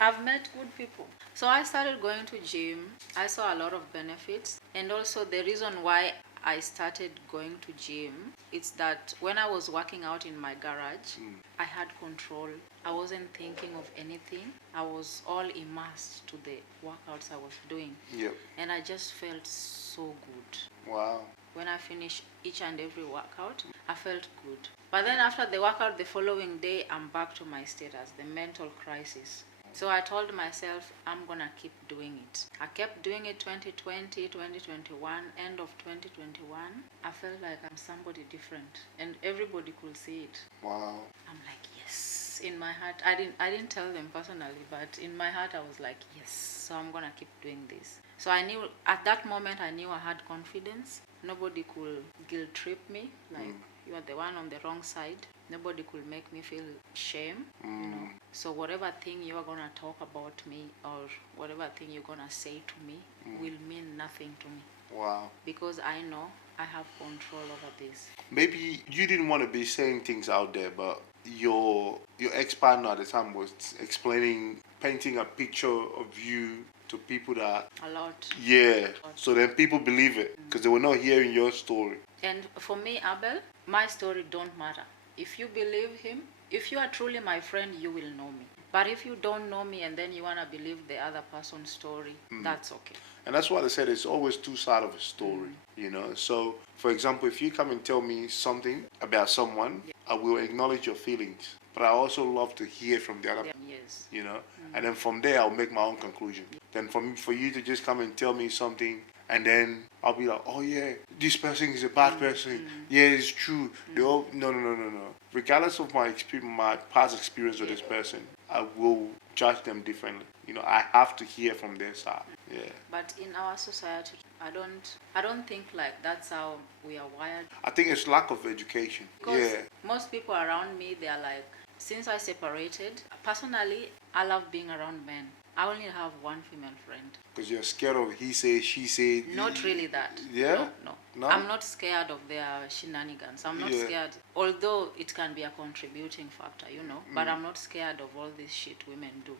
I've met good people. So I started going to gym. I saw a lot of benefits. And also the reason why I started going to gym, it's that when I was working out in my garage, I had control. I wasn't thinking of anything. I was all immersed to the workouts I was doing. Yep. And I just felt so good. Wow. When I finished each and every workout, I felt good. But then after the workout the following day, I'm back to my status, the mental crisis. So I told myself, I'm going to keep doing it. I kept doing it 2020, 2021, end of 2021. I felt like I'm somebody different and everybody could see it. Wow. I'm like, yes. In my heart, I didn't tell them personally, but in my heart I was like, yes. So I'm going to keep doing this. So I knew, at that moment I knew I had confidence. Nobody could guilt trip me, like you are the one on the wrong side. Nobody could make me feel shame, you know. So whatever thing you are going to talk about me or whatever thing you're going to say to me will mean nothing to me. Wow. Because I know I have control over this. Maybe you didn't want to be saying things out there, but your ex-partner at the time was explaining, painting a picture of you to people that... A lot. Yeah. So then people believe it because they were not hearing your story. And for me, Abel, my story don't matter. If you believe him, if you are truly my friend, you will know me. But if you don't know me and then you want to believe the other person's story, that's okay. And that's why I said it's always two sides of a story, you know. So, for example, if you come and tell me something about someone, I will acknowledge your feelings. But I also love to hear from the other, Yes. you know. And then from there, I'll make my own conclusion. Then for you to just come and tell me something, and then I'll be like, oh yeah, this person is a bad person. Yeah, it's true. They all, no. Regardless of my experience, my past experience with this person, I will judge them differently. You know, I have to hear from their side. Yeah. But in our society, I don't think like that's how we are wired. I think it's lack of education. Because most people around me, they are like, since I separated, personally, I love being around men. I only have one female friend. Because you're scared of he said, she said. Not really that. Yeah? No. I'm not scared of their shenanigans. I'm not scared. Although it can be a contributing factor, you know. But I'm not scared of all this shit women do.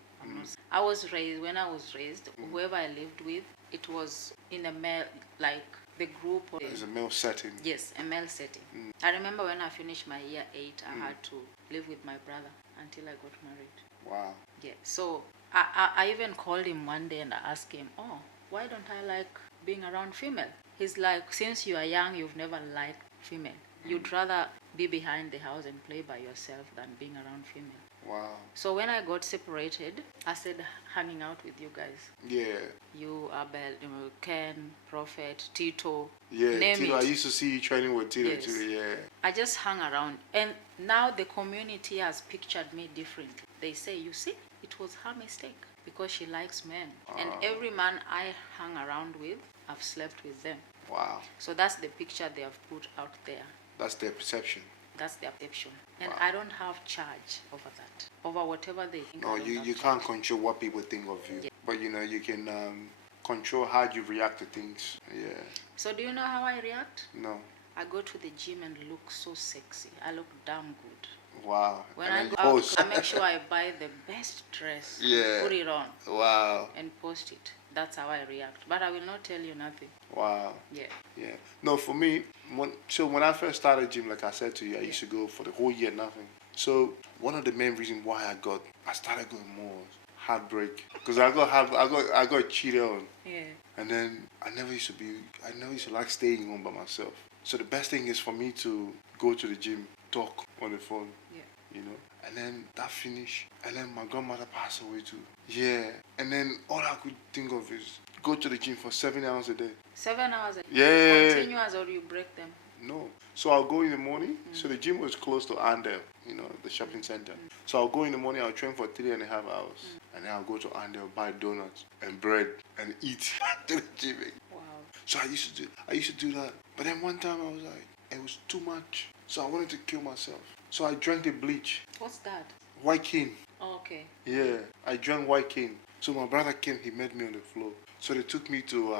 I was raised, when I was raised, whoever I lived with, it was in a male, like the group. It's a male setting. Yes, a male setting. I remember when I finished my year 8, I had to live with my brother until I got married. Wow. Yeah, so I even called him one day and I asked him, oh, why don't I like being around female? He's like, since you are young, you've never liked female. You'd rather be behind the house and play by yourself than being around female. Wow. So when I got separated, I started hanging out with you guys. Yeah. You, Abel, Ken, Prophet, Tito. Yeah, name Tito. it. I used to see you training with Tito Yes. too. Yeah. I just hung around. And now the community has pictured me differently. They say, you see, it was her mistake because she likes men. And every man I hung around with, I've slept with them. Wow. So that's the picture they have put out there. That's their perception. That's their perception. And Wow. I don't have charge over that. Over whatever they think. No, I don't you have can't charge. control what people think of you. Yeah. But you know, you can control how you react to things. Yeah. So do you know how I react? No. I go to the gym and look so sexy. I look damn good. Wow. When And I then go out, post. I make sure I buy the best dress, Yeah. put it on, Wow. and post it. That's how I react. But I will not tell you nothing. Wow. Yeah. Yeah. No, for me, when I first started gym, like I said to you, I used to go for the whole year, nothing. So one of the main reasons why I started going more was heartbreak, because I got cheated on, Yeah. and then I never used to like staying home by myself. So the best thing is for me to go to the gym, talk on the phone. Yeah. You know, and then that finished, and then my grandmother passed away too. Yeah, and then all I could think of is go to the gym for 7 hours a day. 7 hours. Yeah. Continuous or you break them? No. So I'll go in the morning. So the gym was close to Andel, you know, the shopping center. So I'll go in the morning, I'll train for 3.5 hours. And then I'll go to Andel, buy donuts and bread and eat to the gym. Wow. So I used to do that. But then one time I was like, it was too much. So I wanted to kill myself. So I drank the bleach. What's that? White cane. Oh, okay. Yeah, I drank white cane. So my brother came, he met me on the floor. So they took me to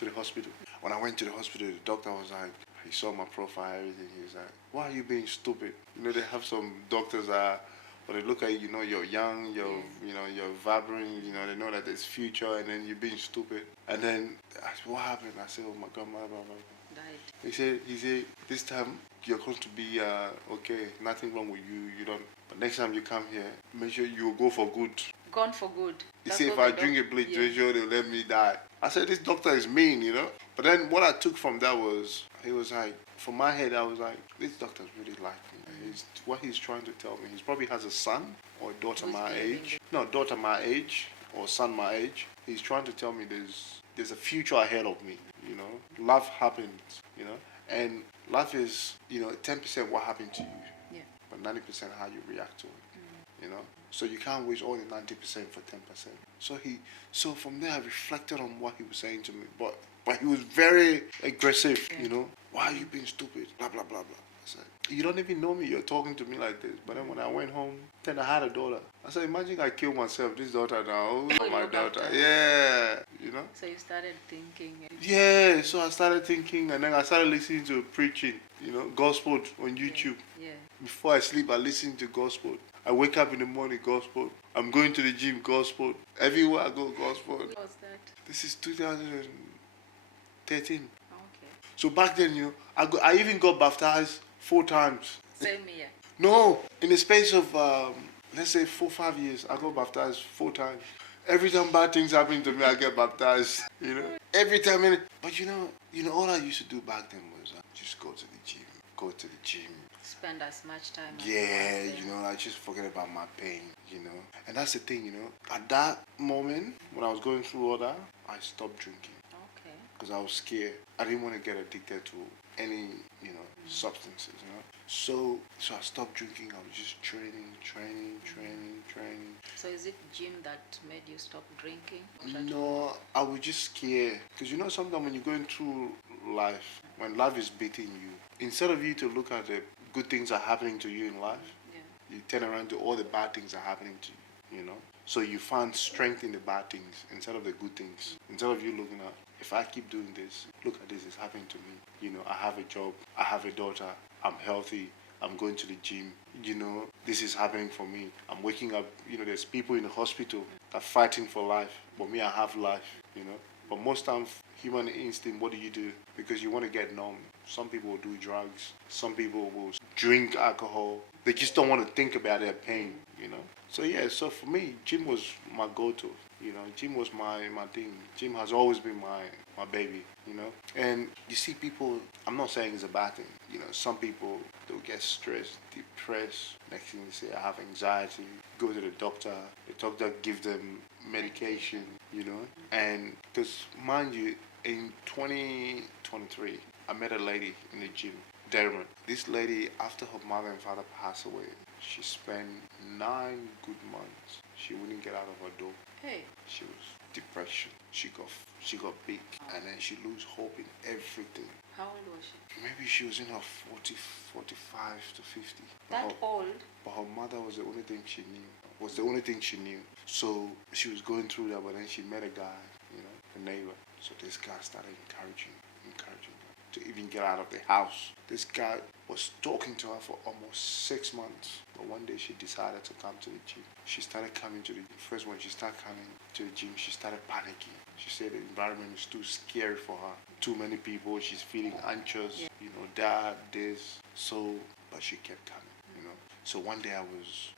the hospital. When I went to the hospital, the doctor was like, he saw my profile, everything. He was like, why are you being stupid? You know, they have some doctors that are But they look at you, you're young, you're vibrant, they know that there's future, and then you're being stupid. And then I said, what happened? I said, oh my God, blah, blah, blah. Died. He said, this time you're going to be okay, nothing wrong with you, you don't. But next time you come here, make sure you go for good. Gone for good. He said, if I drink a bleach, make sure they'll let me die. I said, this doctor is mean, But then what I took from that was, he was like, from my head, I was like, this doctor's really like me. What he's trying to tell me, he probably has a son or a daughter my age. No, daughter my age or son my age. He's trying to tell me there's a future ahead of me, Life happens, And life is, 10% what happened to you. Yeah. But 90% how you react to it, So you can't waste all the 90% for 10%. So from there I reflected on what he was saying to me. But he was very aggressive, Why are you being stupid? Blah, blah, blah, blah. I said, you don't even know me, you're talking to me like this. But then when I went home, then I had a daughter. I said, imagine I killed myself, this daughter now, my daughter. Yeah, So you started thinking. Yeah, so I started thinking, and then I started listening to preaching, gospel on YouTube. Yeah. Before I sleep, I listen to gospel. I wake up in the morning, gospel. I'm going to the gym, gospel. Everywhere I go, gospel. What was that? This is 2013. Okay. So back then, I even got baptized 4 times. Same here. No, in the space of, let's say 4-5 years, I got baptized 4 times. Every time bad things happen to me, I get baptized, Every time. But all I used to do back then was just go to the gym. Spend as much time as Yeah, I just forget about my pain, And that's the thing, At that moment, when I was going through all that, I stopped drinking. Okay. Because I was scared. I didn't want to get addicted to any, substances, So I stopped drinking. I was just training. So is it gym that made you stop drinking? No, I was just scared. Because sometimes when you're going through life, when life is beating you, instead of you to look at the good things are happening to you in life, you turn around to all the bad things are happening to you, So you find strength in the bad things instead of the good things. Instead of you looking at, if I keep doing this, look at this, it's happening to me. I have a job, I have a daughter, I'm healthy, I'm going to the gym, this is happening for me. I'm waking up, there's people in the hospital that are fighting for life, but me, I have life, But most times, human instinct, what do? Because you want to get numb. Some people will do drugs. Some people will drink alcohol. They just don't want to think about their pain, So for me, gym was my go-to. Gym was my thing. Gym has always been my baby, And you see people, I'm not saying it's a bad thing. Some people, they'll get stressed, depressed. Next thing they say, I have anxiety. Go to the doctor. The doctor gives them medication, And because, mind you, in 2023, I met a lady in the gym, Dermot. This lady, after her mother and father passed away, she spent 9 good months. She wouldn't get out of her door. Hey. She was depression. She got big, and then she lose hope in everything. How old was she? Maybe she was in her 45 to 50. That old? But her mother was the only thing she knew. So she was going through that, but then she met a guy, a neighbor. So this guy started encouraging her to even get out of the house. This guy was talking to her for almost 6 months. But one day she decided to come to the gym. She started coming to the gym. First, when she started coming to the gym, she started panicking. She said the environment is too scary for her. Too many people. She's feeling anxious. That, this. So, but she kept coming, So one day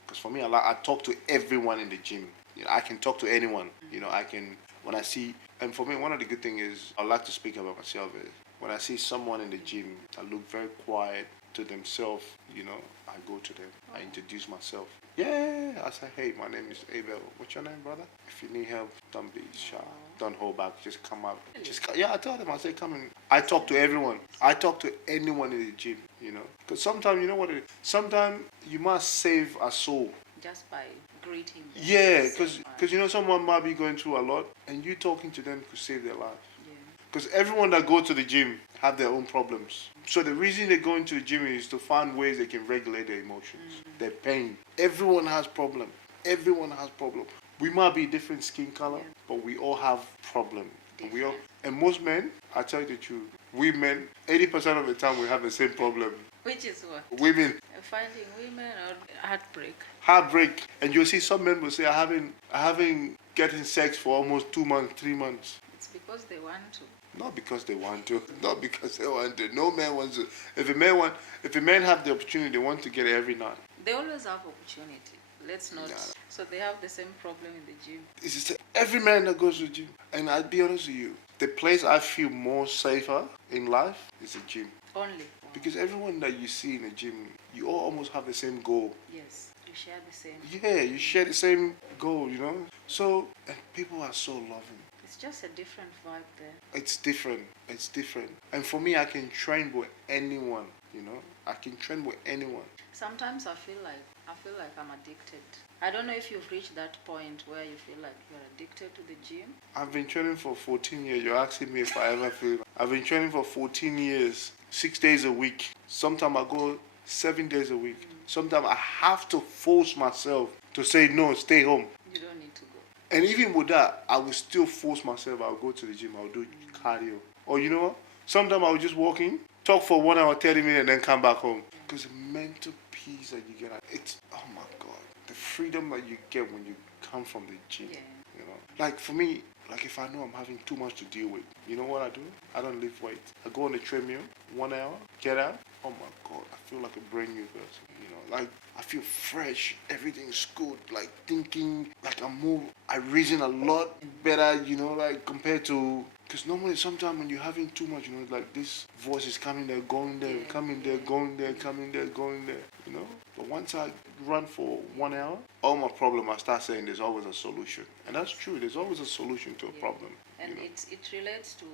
because for me, I talk to everyone in the gym. I can talk to anyone. I can, when I see, and for me, one of the good things is, I like to speak about myself is, when I see someone in the gym that look very quiet to themselves, I go to them. I introduce myself. Yeah, I say, hey, my name is Abel. What's your name, brother? If you need help, don't be shy. Don't hold back. Just come out. I tell them. I say, come in. I talk to everyone. I talk to anyone in the gym, Because sometimes, you know what it is? Sometimes you must save a soul. Just by greeting them. Yeah, because someone might be going through a lot, and you talking to them could save their life. Because everyone that go to the gym have their own problems. So the reason they go into the gym is to find ways they can regulate their emotions, their pain. Everyone has problem. We might be different skin color, but we all have problem. And most men, I tell you the truth, we men, 80% of the time we have the same problem. Which is what? Women. Finding women or heartbreak. Heartbreak. And you'll see some men will say, I haven't getting sex for almost 2 months, 3 months. It's because they want to. Not because they want to. Not because they want to. No man wants to. If a man have the opportunity, they want to get it every night. They always have opportunity. Let's not. Nah. So they have the same problem in the gym. It's just every man that goes to the gym. And I'll be honest with you, the place I feel more safer in life is the gym. Only. Because everyone that you see in the gym, you all almost have the same goal. Yes, you share the same. Yeah, you share the same goal, you know. So, and people are so loving. It's just a different vibe there. It's different. It's different. And for me, I can train with anyone, you know. I can train with anyone. Sometimes I feel like I'm addicted. I don't know if you've reached that point where you feel like you're addicted to the gym. I've been training for 14 years. You're asking me if I ever feel. I've been training for 14 years, 6 days a week. Sometimes I go 7 days a week. Sometimes I have to force myself to say no, stay home. You don't need to go. And even with that, I will still force myself. I'll go to the gym. I'll do cardio. Or you know what? Sometimes I'll just walk in, talk for 1 hour, 30 minutes, and then come back home. Because the mental peace that you get, it's, oh my God. The freedom that you get when you come from the gym. Yeah. You know, like for me, like if I know I'm having too much to deal with, you know what I do? I don't lift weights. I go on the treadmill, 1 hour, get out. Oh my God, I feel like a brand new person. You know, like I feel fresh. Everything's good. Like thinking, like I reason a lot better. You know, like compared to. Because normally, sometimes when you're having too much, you know, like this voice is coming there, going there, coming there, going there, coming there, going there, you know. But once I run for 1 hour, all my problem, I start saying there's always a solution. And that's true. There's always a solution to a problem. And you know? it relates to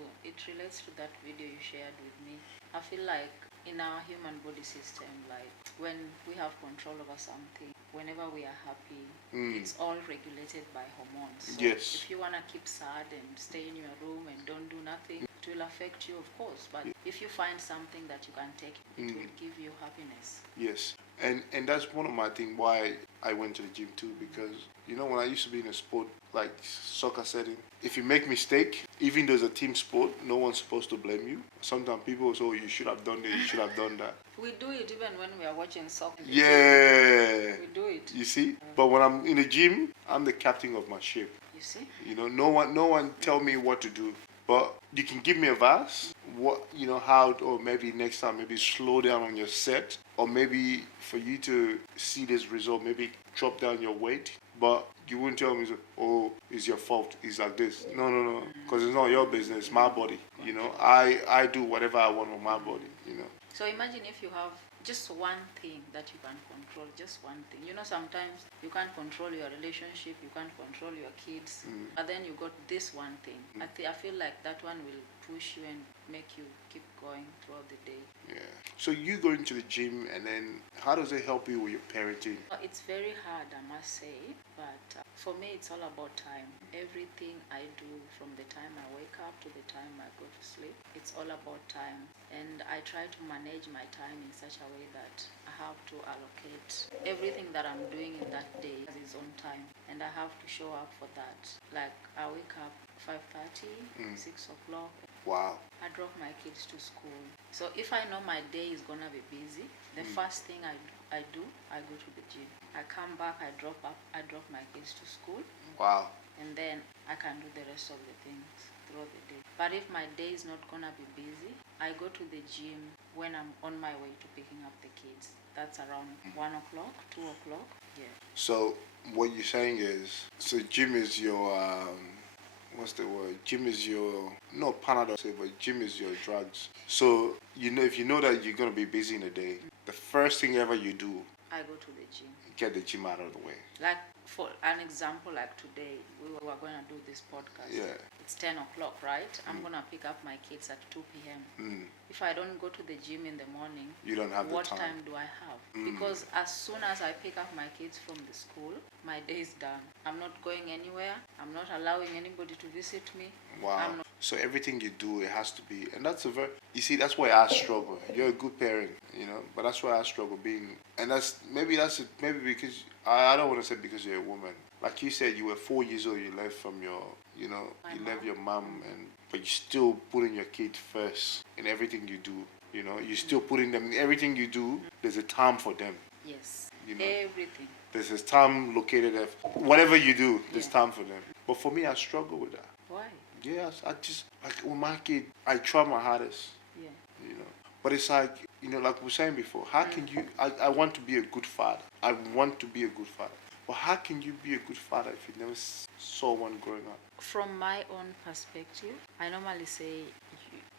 that video you shared with me. I feel like in our human body system, like when we have control over something, whenever we are happy, it's all regulated by hormones. So Yes. if you want to keep sad and stay in your room and don't do nothing, it will affect you, of course. But if you find something that you can take, it will give you happiness. Yes. And that's one of my things why I went to the gym too, because you know when I used to be in a sport like soccer setting, if you make mistake, even though it's a team sport, no one's supposed to blame you. Sometimes people say, oh, you should have done this, you should have done that. We do it even when we are watching soccer. Yeah. We do it. You see? But when I'm in the gym, I'm the captain of my ship. You see? You know, no one tell me what to do. But you can give me advice, what you know how, or maybe next time maybe slow down on your set, or maybe for you to see this result, maybe drop down your weight. But you wouldn't tell me, oh, it's your fault, it's like this. No, because it's not your business, it's my body. You know, I do whatever I want with my body. You know. So imagine if you have just one thing that you can control, just one thing. You know, sometimes you can't control your relationship, you can't control your kids, but then you got this one thing. I feel like that one will push you and make you keep going throughout the day. Yeah. So you going to the gym, and then how does it help you with your parenting? It's very hard, I must say, but for me it's all about time. Everything I do from the time I wake up to the time I go to sleep, it's all about time. And I try to manage my time in such a way that I have to allocate everything that I'm doing in that day as its own time, and I have to show up for that. Like I wake up 5:30, 6 o'clock. Wow. I drop my kids to school. So if I know my day is gonna be busy, the first thing I do, I go to the gym. I come back, I drop my kids to school. Wow. And then I can do the rest of the things throughout the day. But if my day is not gonna be busy, I go to the gym when I'm on my way to picking up the kids. That's around 1 o'clock, 2 o'clock. Yeah. So what you're saying is, so gym is your what's the word? Gym is your not Panadol, but gym is your drugs. So you know, if you know that you're gonna be busy in a day, the first thing ever you do, I go to the gym. get the gym out of the way. Like for an example, like today, we were going to do this podcast. Yeah. It's 10 o'clock, right? I'm going to pick up my kids at 2 p.m. If I don't go to the gym in the morning, You don't have what the time. time do I have? Because as soon as I pick up my kids from the school, my day is done. I'm not going anywhere. I'm not allowing anybody to visit me. Wow. I'm not. So everything you do, it has to be, and that's a very, you see, that's why I struggle. You're a good parent, you know, but that's why I struggle being, and maybe because, I don't want to say because you're a woman. Like you said, you were 4 years old, you left from your, you know, My you mom. left your mom, but you still putting your kid first in everything you do. You know, you still put in them everything you do. There's a time for them. Yes. You know, Everything. there's a time located at whatever you do. There's Yeah. time for them. But for me, I struggle with that. Why? Yes, I just like with my kid, I try my hardest. Yeah. You know, but it's like like we were saying before. How can you? I want to be a good father. I want to be a good father. But how can you be a good father if you never saw one growing up? From my own perspective, I normally say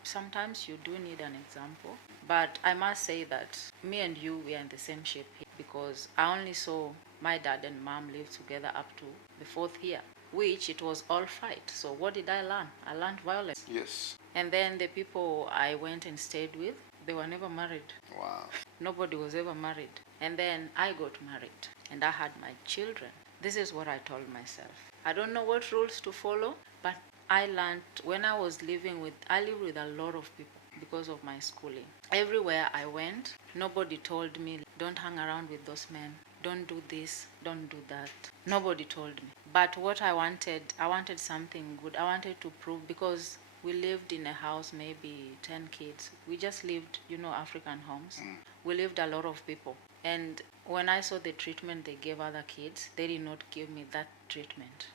sometimes you do need an example. But I must say that me and you, we are in the same ship here because I only saw my dad and mom live together up to the fourth year, which it was all fight. So what did I learn? I learned violence. Yes. And then the people I went and stayed with, they were never married. Wow. Nobody was ever married. And then I got married and I had my children. This is what I told myself. I don't know what rules to follow, but I learned when I was I lived with a lot of people because of my schooling. Everywhere I went, nobody told me, don't hang around with those men. Don't do this, don't do that. Nobody told me. But what I wanted something good. I wanted to prove because we lived in a house, maybe 10 kids. We just lived, African homes. We lived a lot of people. And when I saw the treatment they gave other kids, they did not give me that treatment.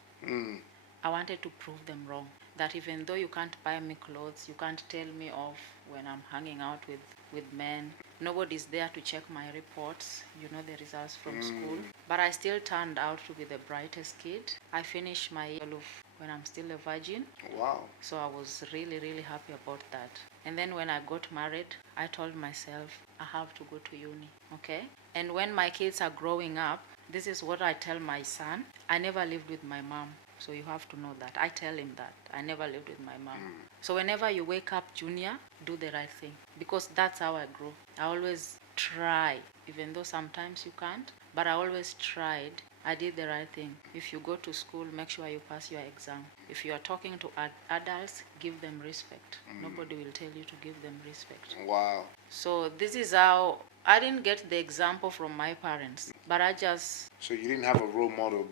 I wanted to prove them wrong. That even though you can't buy me clothes, you can't tell me off when I'm hanging out with men. Nobody's there to check my reports, the results from school. But I still turned out to be the brightest kid. I finished my 12 when I'm still a virgin. Wow. So I was really, really happy about that. And then when I got married, I told myself, I have to go to uni, okay? And when my kids are growing up, this is what I tell my son. I never lived with my mom. So you have to know that. I tell him that. I never lived with my mom. So whenever you wake up, Junior, do the right thing. Because that's how I grew. I always try, even though sometimes you can't. But I always tried. I did the right thing. If you go to school, make sure you pass your exam. If you are talking to adults, give them respect. Nobody will tell you to give them respect. Wow. So this is how I didn't get the example from my parents, but I just. So you didn't have a role model,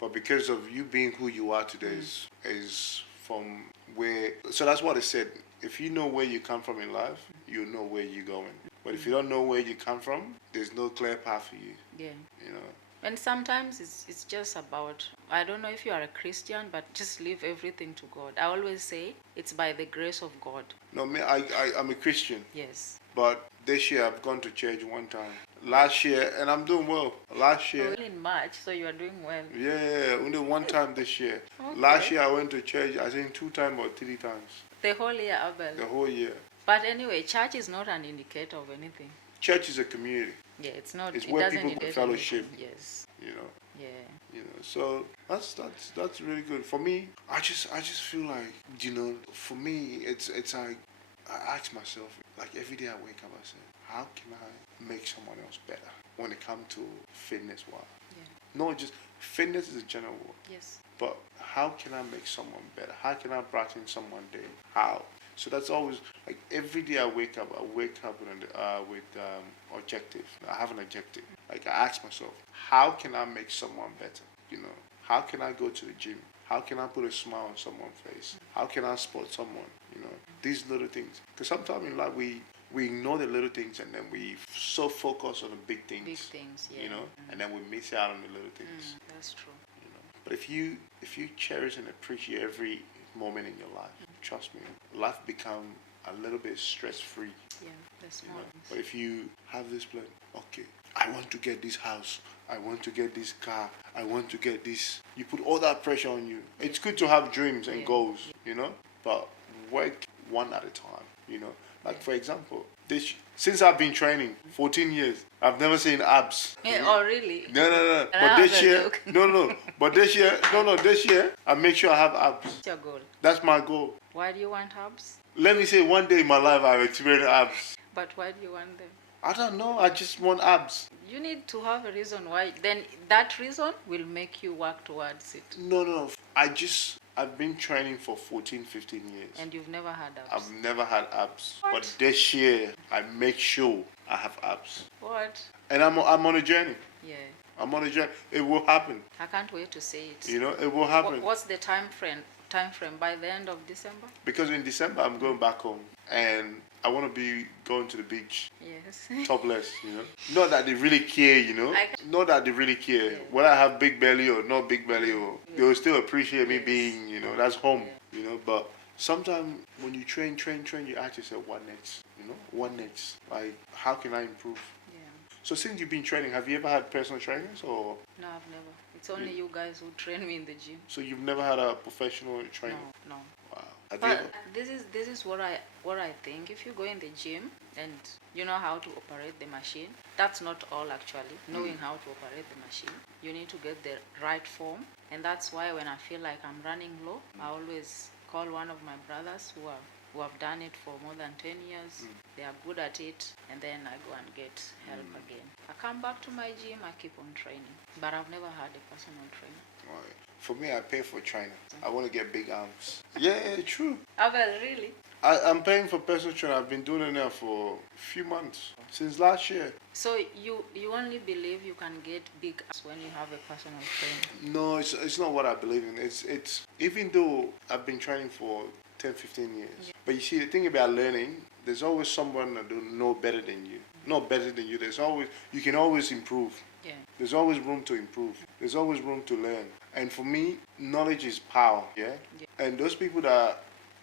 but because of you being who you are today is from where. So that's what it said. If you know where you come from in life, you know where you're going. But if you don't know where you come from, there's no clear path for you. Yeah. You know. And sometimes it's just about, I don't know if you are a Christian, but just leave everything to God. I always say it's by the grace of God. No, me, I'm a Christian. Yes. But this year I've gone to church one time. Last year, and I'm doing well. Last year. Only in March, so you are doing well. Yeah, only one time this year. Okay. Last year I went to church, I think 2 times or 3 times. The whole year, Abel. The whole year. But anyway, church is not an indicator of anything. Church is a community. Yeah, it's not. It's it where doesn't people indicate fellowship. anything. Yes. You know. Yeah. You know. So that's really good. For me, I just feel like, for me it's like I ask myself, like every day I wake up, I say, how can I make someone else better when it comes to fitness wise? Yeah. Not just fitness is a general word. Yes. But how can I make someone better? How can I brighten someone day? How? So that's always like every day I wake up with objective. I have an objective. Like I ask myself, how can I make someone better? How can I go to the gym? How can I put a smile on someone's face? How can I support someone? These little things. Because sometimes in life we ignore the little things and then we so focus on the big things. Big things, yeah. And then we miss out on the little things. That's true. But if you cherish and appreciate every moment in your life, trust me, life become a little bit stress-free. Yeah, that's you small. know. But if you have this plan, okay, I want to get this house, I want to get this car, I want to get this. You put all that pressure on you. It's good to have dreams and goals, but work one at a time, Like for example, since I've been training 14 years, I've never seen abs. Yeah, oh really? No. But this year, no. But this year, I make sure I have abs. What's your goal? That's my goal. Why do you want abs? Let me say one day in my life I've experienced abs. But why do you want them? I don't know. I just want abs. You need to have a reason why. Then that reason will make you work towards it. No. I've been training for 14, 15 years. And you've never had abs? I've never had abs. What? But this year, I make sure I have abs. What? And I'm on a journey. Yeah. I'm on a journey. It will happen. I can't wait to see it. It will happen. What's the time time frame by the end of December? Because in December I'm going back home and I want to be going to the beach Yes. topless, Not that they really care, Not that they really care. Yeah. Whether I have big belly or not big belly, or Yeah. they will still appreciate me Yes. being, that's home, But sometimes when you train, you ask yourself, what next? What next? Like, how can I improve? Yeah. So since you've been training, have you ever had personal trainers or? No, I've never. It's only you guys who train me in the gym. So you've never had a professional trainer? No. Wow. Have you But ever? this is what I think. If you go in the gym and you know how to operate the machine, that's not all actually. Knowing how to operate the machine, you need to get the right form, and that's why when I feel like I'm running low, I always call one of my brothers who have done it for more than 10 years. They are good at it, and then I go and get help again. I come back to my gym, I keep on training, but I've never had a personal trainer. Right. For me, I pay for trainer. I want to get big arms. Yeah, true. Abel, really? I'm paying for personal trainer. I've been doing it now for a few months, since last year. So you only believe you can get big abs when you have a personal trainer? No, it's not what I believe in. It's even though I've been training for 10, 15 years. Yeah. But you see, the thing about learning, there's always someone that will know better than you. Not better than you. You can always improve. Yeah. There's always room to improve. There's always room to learn. And for me, knowledge is power. Yeah. And those people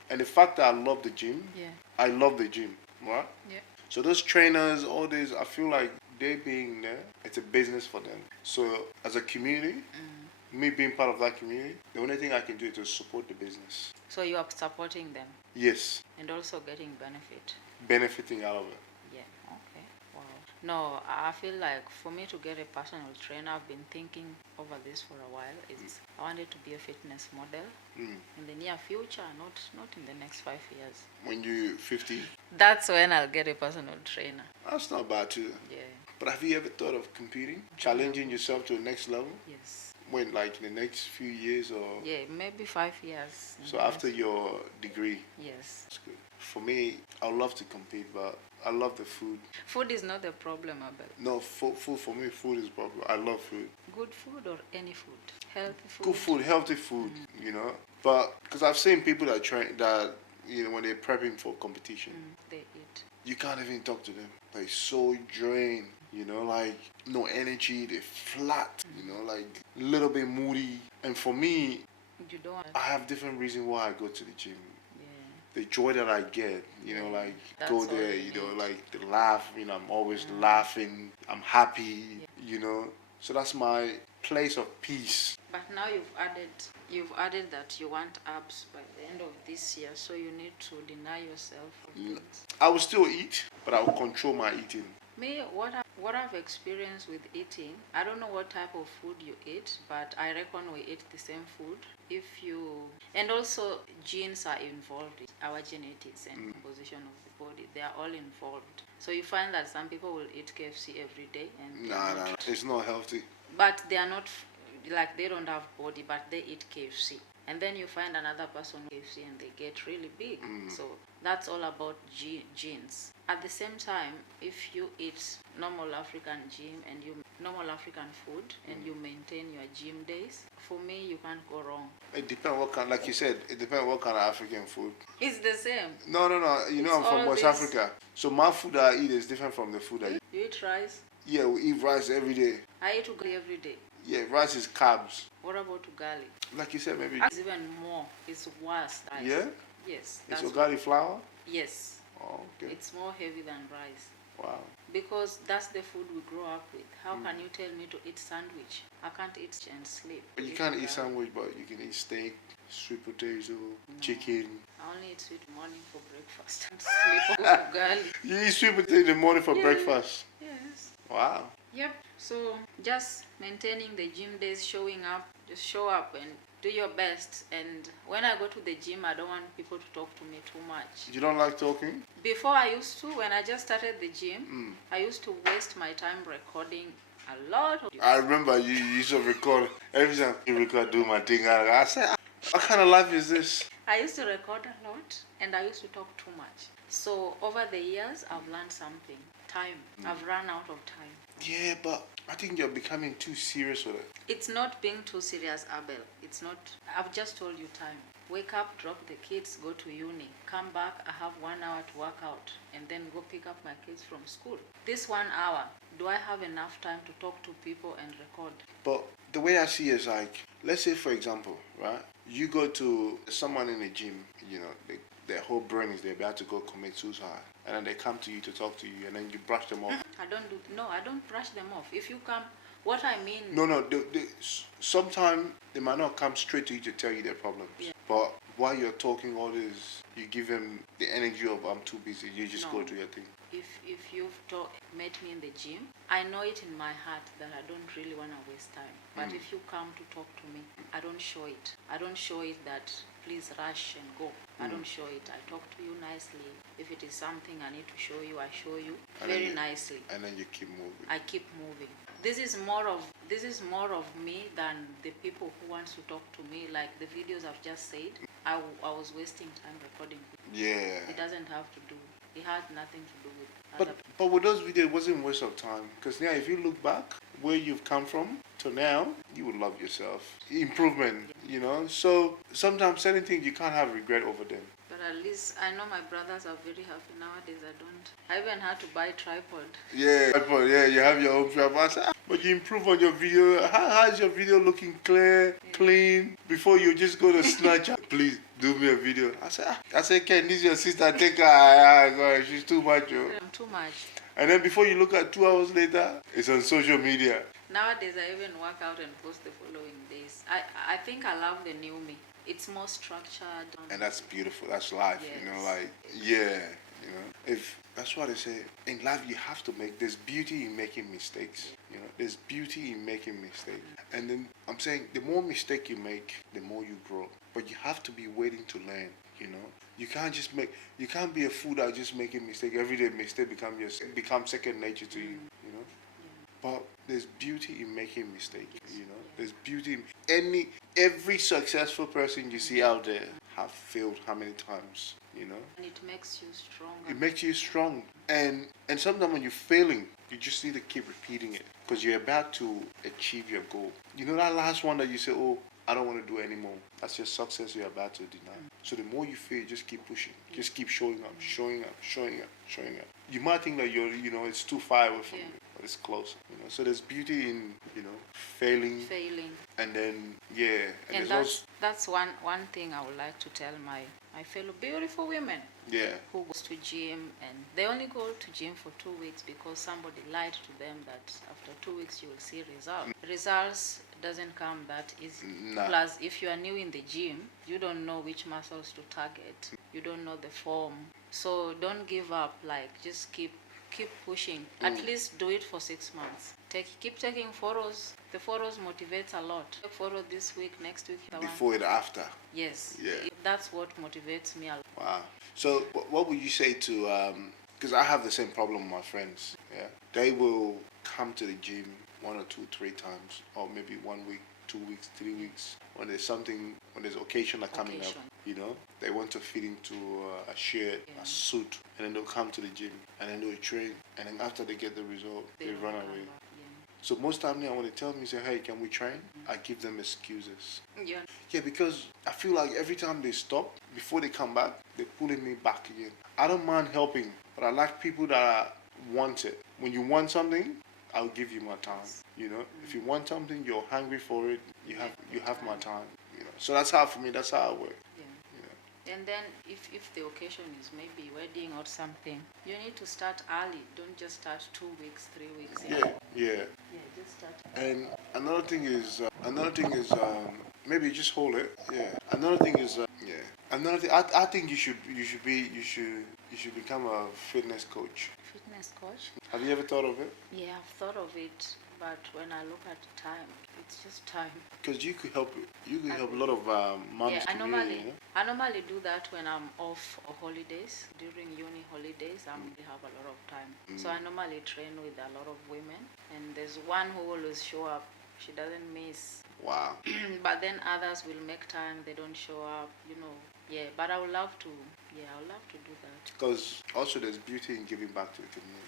and the fact that I love the gym, Yeah. I love the gym, right? Yeah. So those trainers, all these, I feel like they being there, it's a business for them. So as a community, me being part of that community, the only thing I can do is to support the business. So you are supporting them Yes, and also getting benefit. benefiting out of it. Yeah. Okay. Wow. No, I feel like for me to get a personal trainer, I've been thinking over this for a while. I wanted to be a fitness model in the near future, not in the next 5 years. When you're 50, That's when I'll get a personal trainer. that's not bad too. Yeah. But have you ever thought of competing, challenging yourself to the next level? Yes. When, like in the next few years or? Yeah, maybe 5 years. So after your degree? Yes. That's good. For me, I would love to compete, but I love the food. Food is not the problem, Abel. No, food for me, food is problem. I love food. Good food or any food? Healthy food? Good food, healthy food, But because I've seen people that train that when they're prepping for competition, They eat. you can't even talk to them. They're so drained, like no energy. They're flat, like a little bit moody. And for me, You don't. I have different reasons why I go to the gym. Yeah. The joy that I get, like That's go all there, you need. like the laugh, I'm always laughing, I'm happy, So that's my place of peace. But now you've added that you want abs by the end of this year, so you need to deny yourself of things. I will still eat, but I will control my eating. Me, what I've experienced with eating, I don't know what type of food you eat, but I reckon we eat the same food. And also genes are involved in our genetics and composition of the body. They are all involved. So you find that some people will eat KFC every day and Nah, it's not healthy. but they are not like they don't have body, but they eat KFC. And then you find another person with KFC and they get really big. So that's all about genes. At the same time, if you eat normal African food and you maintain your gym days, for me you can't go wrong. It depends what kind, like you said, it depends what kind of African food. It's the same. No. I'm from West Africa. So my food that I eat is different from the food I eat. You eat rice? Yeah, we eat rice every day. I eat ugali every day. Yeah, rice is carbs. What about ugali? Like you said, maybe. It's even more. It's worse. Rice. Yeah? Yes. It's ugali flour? Yes. Oh, okay. It's more heavy than rice. Wow. Because that's the food we grow up with. How can you tell me to eat sandwich? I can't eat and sleep. But you can't eat sandwich, but you can eat steak, sweet potato, chicken. I only eat sweet morning for breakfast and sleep off ugali. You eat sweet potato in the morning for breakfast? Yes. Wow. Yep. So just maintaining the gym days, showing up, just show up and do your best. And when I go to the gym, I don't want people to talk to me too much. You don't like talking? Before I used to, when I just started the gym, I used to waste my time recording a lot of. I remember you used to record, every time you record, do my thing. I said, what kind of life is this? I used to record a lot and I used to talk too much. So over the years, I've learned something. Time. I've run out of time. Yeah, but I think you're becoming too serious with it. It's not being too serious, Abel. It's not. I've just told you time. wake up, drop the kids, go to uni, come back, I have 1 hour to work out, and then go pick up my kids from school. This 1 hour, do I have enough time to talk to people and record? But the way I see it is like, let's say for example, right? You go to someone in a gym, you know, their whole brain is they're about to go commit suicide, and then they come to you to talk to you, and then you brush them off. I don't brush them off. If you come, what I mean. No. Sometimes they might not come straight to you to tell you their problems. Yeah. But while you're talking all this, you give them the energy of I'm too busy. You just go to your thing. If you've met me in the gym, I know it in my heart that I don't really want to waste time. But if you come to talk to me, I don't show it. I don't show it that please rush and go. I don't show it. I talk to you nicely. If it is something I need to show you, I show you very nicely. And then you keep moving. I keep moving. This is more of me than the people who want to talk to me. Like the videos I've just said, I was wasting time recording. Yeah. It doesn't have to do. It had nothing to do with. But with those videos, it wasn't a waste of time. Because now, if you look back where you've come from to now, you would love yourself. Improvement, you know. So sometimes certain things you can't have regret over them. But at least I know my brothers are very happy nowadays. I even had to buy tripod. Yeah, you have your own tripod. But you improve on your video. How is your video looking clear, clean? Before you just go to snatch, please do me a video. I said, Ken, this is your sister. Take her. God, she's too much. I'm too much. And then before you look at 2 hours later, it's on social media. Nowadays, I even work out and post the following days. I think I love the new me. It's more structured. And that's beautiful. That's life, yes. you know, like, yeah, you know. If that's what I say, in life you have to there's beauty in making mistakes, you know. There's beauty in making mistakes. And then I'm saying the more mistake you make, the more you grow. But you have to be waiting to learn, you know. You can't be a fool that just making mistake. Every day mistake become second nature to you, you know. But there's beauty in making mistakes, you know. There's beauty in every successful person you see out there have failed how many times, you know. And it makes you stronger. It makes you strong. And sometimes when you're failing, you just need to keep repeating it because you're about to achieve your goal. You know that last one that you say, oh, I don't want to do anymore. That's your success you're about to deny. So the more you fail, just keep pushing. Just keep showing up. You might think that it's too far away from you, but it's close. You know, so there's beauty in, failing. And then, and that's one thing I would like to tell my fellow beautiful women. Yeah. Who goes to gym and they only go to gym for 2 weeks because somebody lied to them that after 2 weeks you will see results. Results doesn't come that easy. Nah. Plus, if you are new in the gym, you don't know which muscles to target. You don't know the form. So don't give up. Like, just keep pushing. At least do it for 6 months. Keep taking photos. The photos motivates a lot. Take photo this week, next week. Before and after. Yes. Yeah. That's what motivates me a lot. Wow. So what would you say to, because I have the same problem with my friends. Yeah. They will come to the gym 1 or 2, 3 times, or maybe 1 week, 2 weeks, 3 weeks. When there's occasion coming up, they want to fit into a shirt, a suit, and then they'll come to the gym, and then they'll train, and then after they get the result, they run away. So most time now when they tell me, say, hey, can we train? I give them excuses. Yeah, because I feel like every time they stop, before they come back, they're pulling me back again. I don't mind helping, but I like people that want it. When you want something, I'll give you my time. If you want something, you're hungry for it, you have my time. So that's how, for me, that's how I work. And then if the occasion is maybe wedding or something, you need to start early. Don't just start 2 weeks, 3 weeks. Yeah, just start. And another thing is maybe just hold it. Yeah. Another thing is I think you should become a fitness coach. Fitness coach? Have you ever thought of it? Yeah, I've thought of it, but when I look at time, it's just time. Because you could help a lot of moms. Yeah, I normally do that when I'm off or holidays. During uni holidays, I have a lot of time. So I normally train with a lot of women, and there's one who always show up. She doesn't miss. Wow. But then others will make time. They don't show up. Yeah, but I would love to Yeah, I would love to do that. Because also there's beauty in giving back to the community.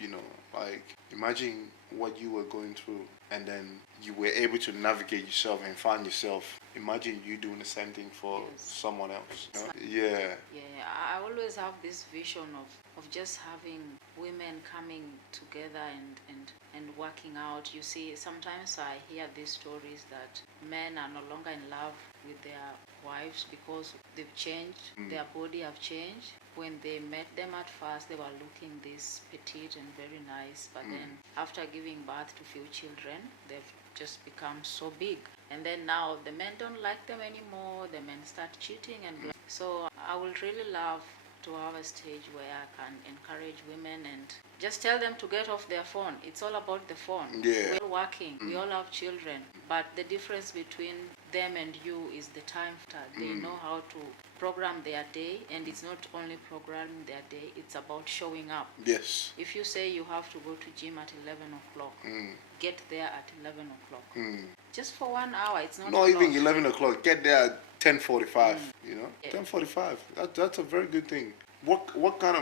You know, like imagine what you were going through and then you were able to navigate yourself and find yourself. Imagine you doing the same thing for Yes. someone else. You know? Yeah. Yeah, I always have this vision of just having women coming together and working out. You see, sometimes I hear these stories that men are no longer in love with their wives because they've changed, their body have changed. When they met them at first, they were looking this petite and very nice, but then after giving birth to few children, they've just become so big. And then now the men don't like them anymore, the men start cheating and so I would really love to have a stage where I can encourage women and just tell them to get off their phone. It's all about the phone. Yeah. We're all working, we all have children, but the difference between them and you is the time factor. They know how to program their day, and it's not only programming their day, it's about showing up. Yes. If you say you have to go to gym at 11 o'clock, get there at 11 o'clock. Just for 1 hour, it's not Not a even lot. 11 o'clock. Get there at 10:45. You know, Yeah. 10:45. That's a very good thing. What kind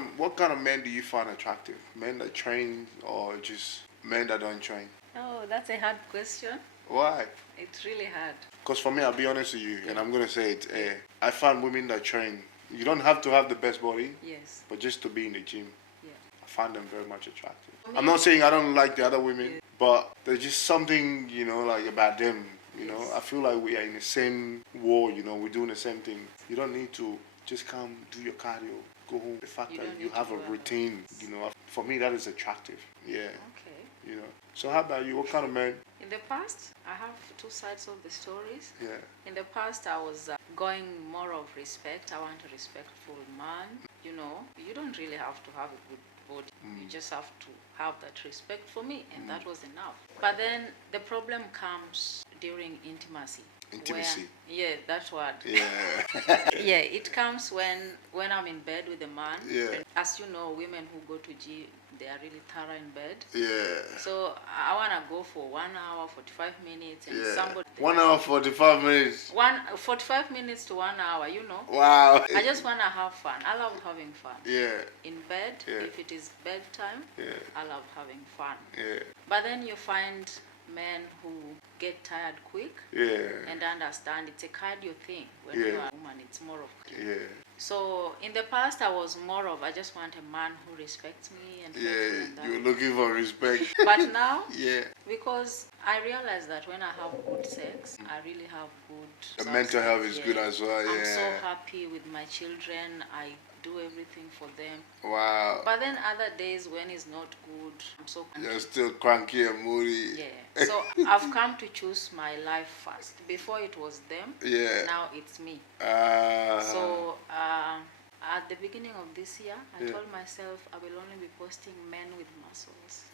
of men do you find attractive? Men that train or just men that don't train? Oh, that's a hard question. Why? It's really hard. Because for me, I'll be honest with you, and I'm gonna say it. I find women that train. You don't have to have the best body, Yes. but just to be in the gym, Yeah. I find them very much attractive. For me- I'm not saying I don't like the other women, but there's just something, you know, like about them. You know, Yes. I feel like we are in the same war. You know, we're doing the same thing. You don't need to just come do your cardio, go home. The fact You that don't you need to have a do other routine, you know, for me that is attractive. Yeah, Okay. you know. So how about you? What kind of man? In the past, I have two sides of the stories. Yeah. In the past, I was going more of respect. I want a respectful man. You know, you don't really have to have a good body. You just have to have that respect for me, and that was enough. But then the problem comes during intimacy. Intimacy. Yeah, that word. Yeah. Yeah, it comes when I'm in bed with a man. Yeah. As you know, women who go to gym, they are really thorough in bed. Yeah. So I wanna go for 1 hour, 45 minutes, and Yeah. somebody 1 hour 45 minutes. 45 minutes to 1 hour. You know, Wow. I just wanna have fun. I love having fun. Yeah. In bed, Yeah. if it is bedtime, Yeah. I love having fun. Yeah. But then you find men who get tired quick Yeah. and understand it's a cardio thing. When Yeah. you are a woman, it's more of Yeah. so in the past I was more of I just want a man who respects me and faithful Yeah. and that. You're looking for respect. But now, Yeah. because I realize that when I have good sex, I really have good The mental health is yeah. good as well. I'm so Yeah. happy with my children. I do everything for them. Wow. But then other days when it's not good, I'm so You're still cranky and moody. yeah. So I've come to choose my life first. Before it was them. Yeah. Now it's me. Ah. So at the beginning of this year, I Yeah. told myself I will only be posting men with muscles.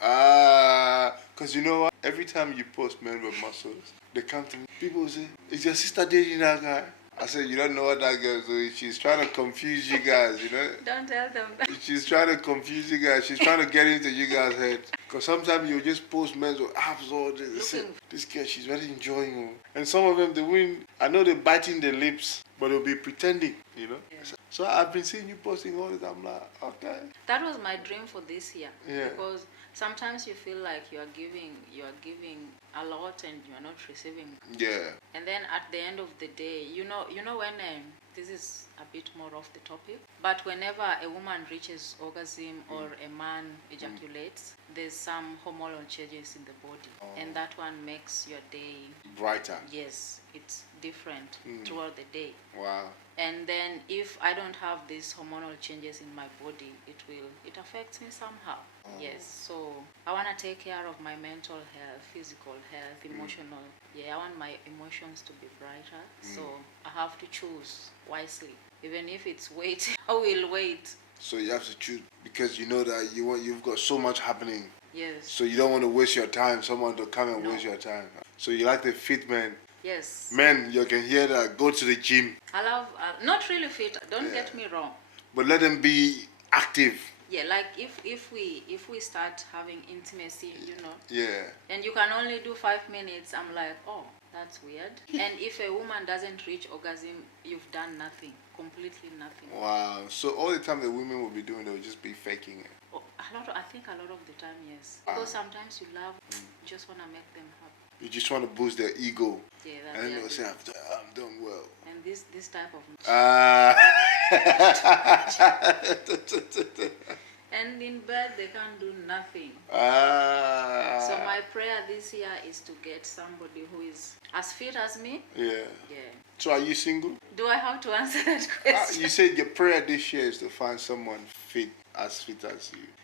Because you know what? Every time you post men with muscles, they come to me. People will say, "Is your sister dating that guy?" I said, "You don't know what that girl's doing. She's trying to confuse you guys, you know? Don't tell them that. She's trying to confuse you guys. She's trying to get into you guys' head. Because sometimes you just post men with abs all this. They say, this girl, she's really enjoying you. And some of them, they win. I know they're biting their lips, but they'll be pretending, you know? Yeah. So I've been seeing you posting all this. I'm like, okay. That was my dream for this year. Yeah. Because sometimes you feel like you are giving a lot and you are not receiving. Yeah. And then at the end of the day, you know when this is a bit more off the topic, but whenever a woman reaches orgasm or a man ejaculates, there's some hormonal changes in the body, and that one makes your day Brighter. yes, it's different throughout the day. Wow. And then if I don't have these hormonal changes in my body, it affects me somehow. Yes, so I want to take care of my mental health, physical health, emotional. Yeah, I want my emotions to be brighter. So I have to choose wisely. Even if it's wait, I will wait. So you have to choose because you know that you've got so much happening. Yes. So you don't want to waste your time. Someone to come and No. waste your time. So you like the fit men. Yes. Men, you can hear that. Go to the gym, I love, not really fit, don't get me wrong. but let them be active. Yeah, like if we start having intimacy, Yeah. and you can only do 5 minutes, I'm like, oh, that's weird. And if a woman doesn't reach orgasm, you've done nothing. completely nothing. Wow. So all the time the women will be doing, they'll just be faking it. Oh, I think a lot of the time, yes. Because sometimes you love, you just want to make them happy. You just want to boost their ego. Yeah, And then they are they'll say, doing. I'm doing well. And this type of. And in bed, they can't do nothing. So my prayer this year is to get somebody who is as fit as me. Yeah. Yeah. So are you single? Do I have to answer that question? You said your prayer this year is to find someone fit as you.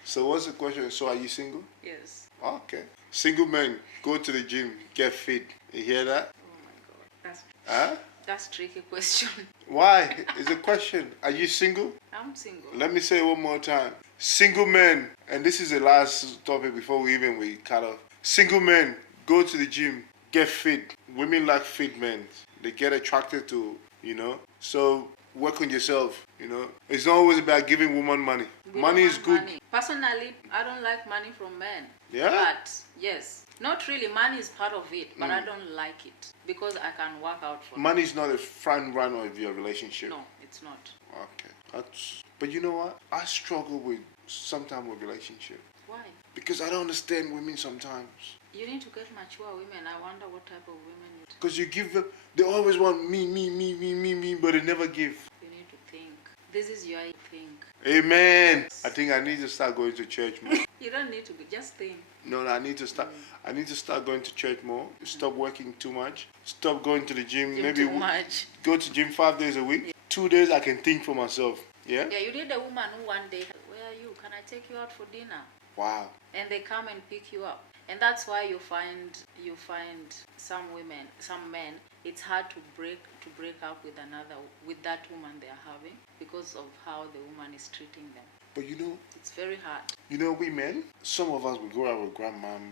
So what's the question? So are you single? Yes. Okay. Single men, go to the gym, get fit. You hear that? Oh my God. Huh? That's a tricky question. Why? It's a question. Are you single? I'm single. Let me say it one more time. Single men, and this is the last topic before we cut off. Single men, go to the gym, get fit. Women like fit men. They get attracted to, So work on yourself, It's not always about giving women money. We Money don't is want good. Money. Personally, I don't like money from men. Yeah? But yes, not really. Money is part of it, but I don't like it because I can work out for Money is not a front runner of your relationship. No, it's not. Okay. But you know what? I struggle with sometimes with relationship. Why? Because I don't understand women sometimes. You need to get mature women. I wonder what type of women you Because you give them, they always want me, but they never give. You need to think. This is your think. Amen. I think I need to start going to church more. You don't need to be, just think. No, I need to start. I need to start going to church more. Stop working too much. Stop going to the gym. Maybe too much. Go to gym 5 days a week. Yeah. 2 days I can think for myself. Yeah. Yeah, you need a woman who one day, where are you? Can I take you out for dinner? Wow. And they come and pick you up. And that's why you find some women, some men, it's hard to break up with that woman they are having because of how the woman is treating them. But it's very hard. We men, some of us, we grow up with grandmom,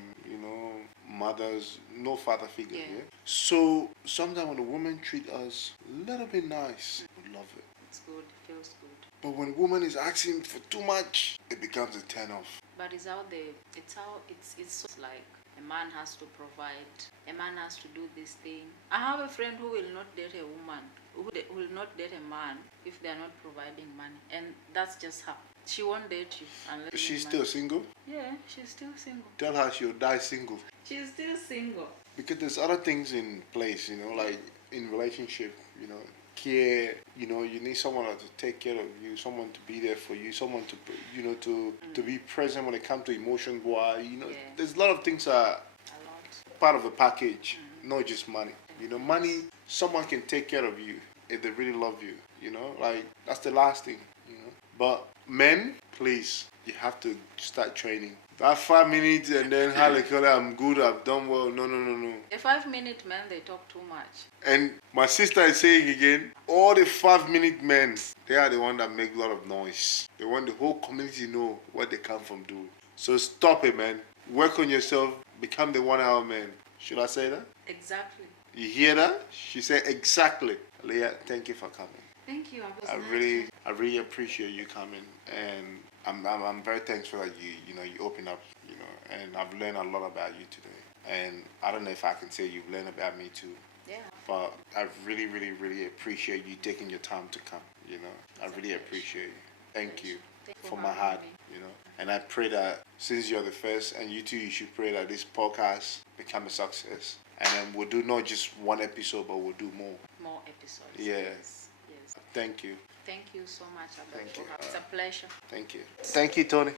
mothers, no father figure. Yeah. So sometimes when a woman treat us a little bit nice, we love it. It's good. It feels good. But when a woman is asking for too much, it becomes a turn off. But it's so like a man has to provide, a man has to do this thing. I have a friend who will not date a woman, who will not date a man if they are not providing money. And that's just her. She won't date you unless she's still single? Yeah, she's still single. Tell her she'll die single. She's still single. Because there's other things in place, like in relationship, care, you need someone to take care of you, someone to be there for you, someone to, to be present when it comes to emotions. Why, there's a lot of things are part of the package, not just money. Money, someone can take care of you if they really love you, like that's the last thing, But men, please, you have to start training. That 5 minutes and then I'm good, I've done well. No. The 5-minute men, they talk too much. And my sister is saying again, all the 5-minute men, they are the one that make a lot of noise. They want the whole community to know what they come from doing. So stop it, man. Work on yourself. Become the 1 hour man. Should I say that? Exactly. You hear that? She said exactly. Leah, thank you for coming. Thank you. I really appreciate you coming, and I'm very thankful that you open up, and I've learned a lot about you today. And I don't know if I can say you've learned about me too. Yeah. But I really, really, really appreciate you taking your time to come. I really appreciate you. Thank you from my heart. And I pray that since you're the first, and you too, you should pray that this podcast become a success. And then we'll do not just one episode, but we'll do more. More episodes. Yeah. Yes. Thank you. Thank you so much, Abel. Thank you. It's a pleasure. Thank you. Thank you, Tony.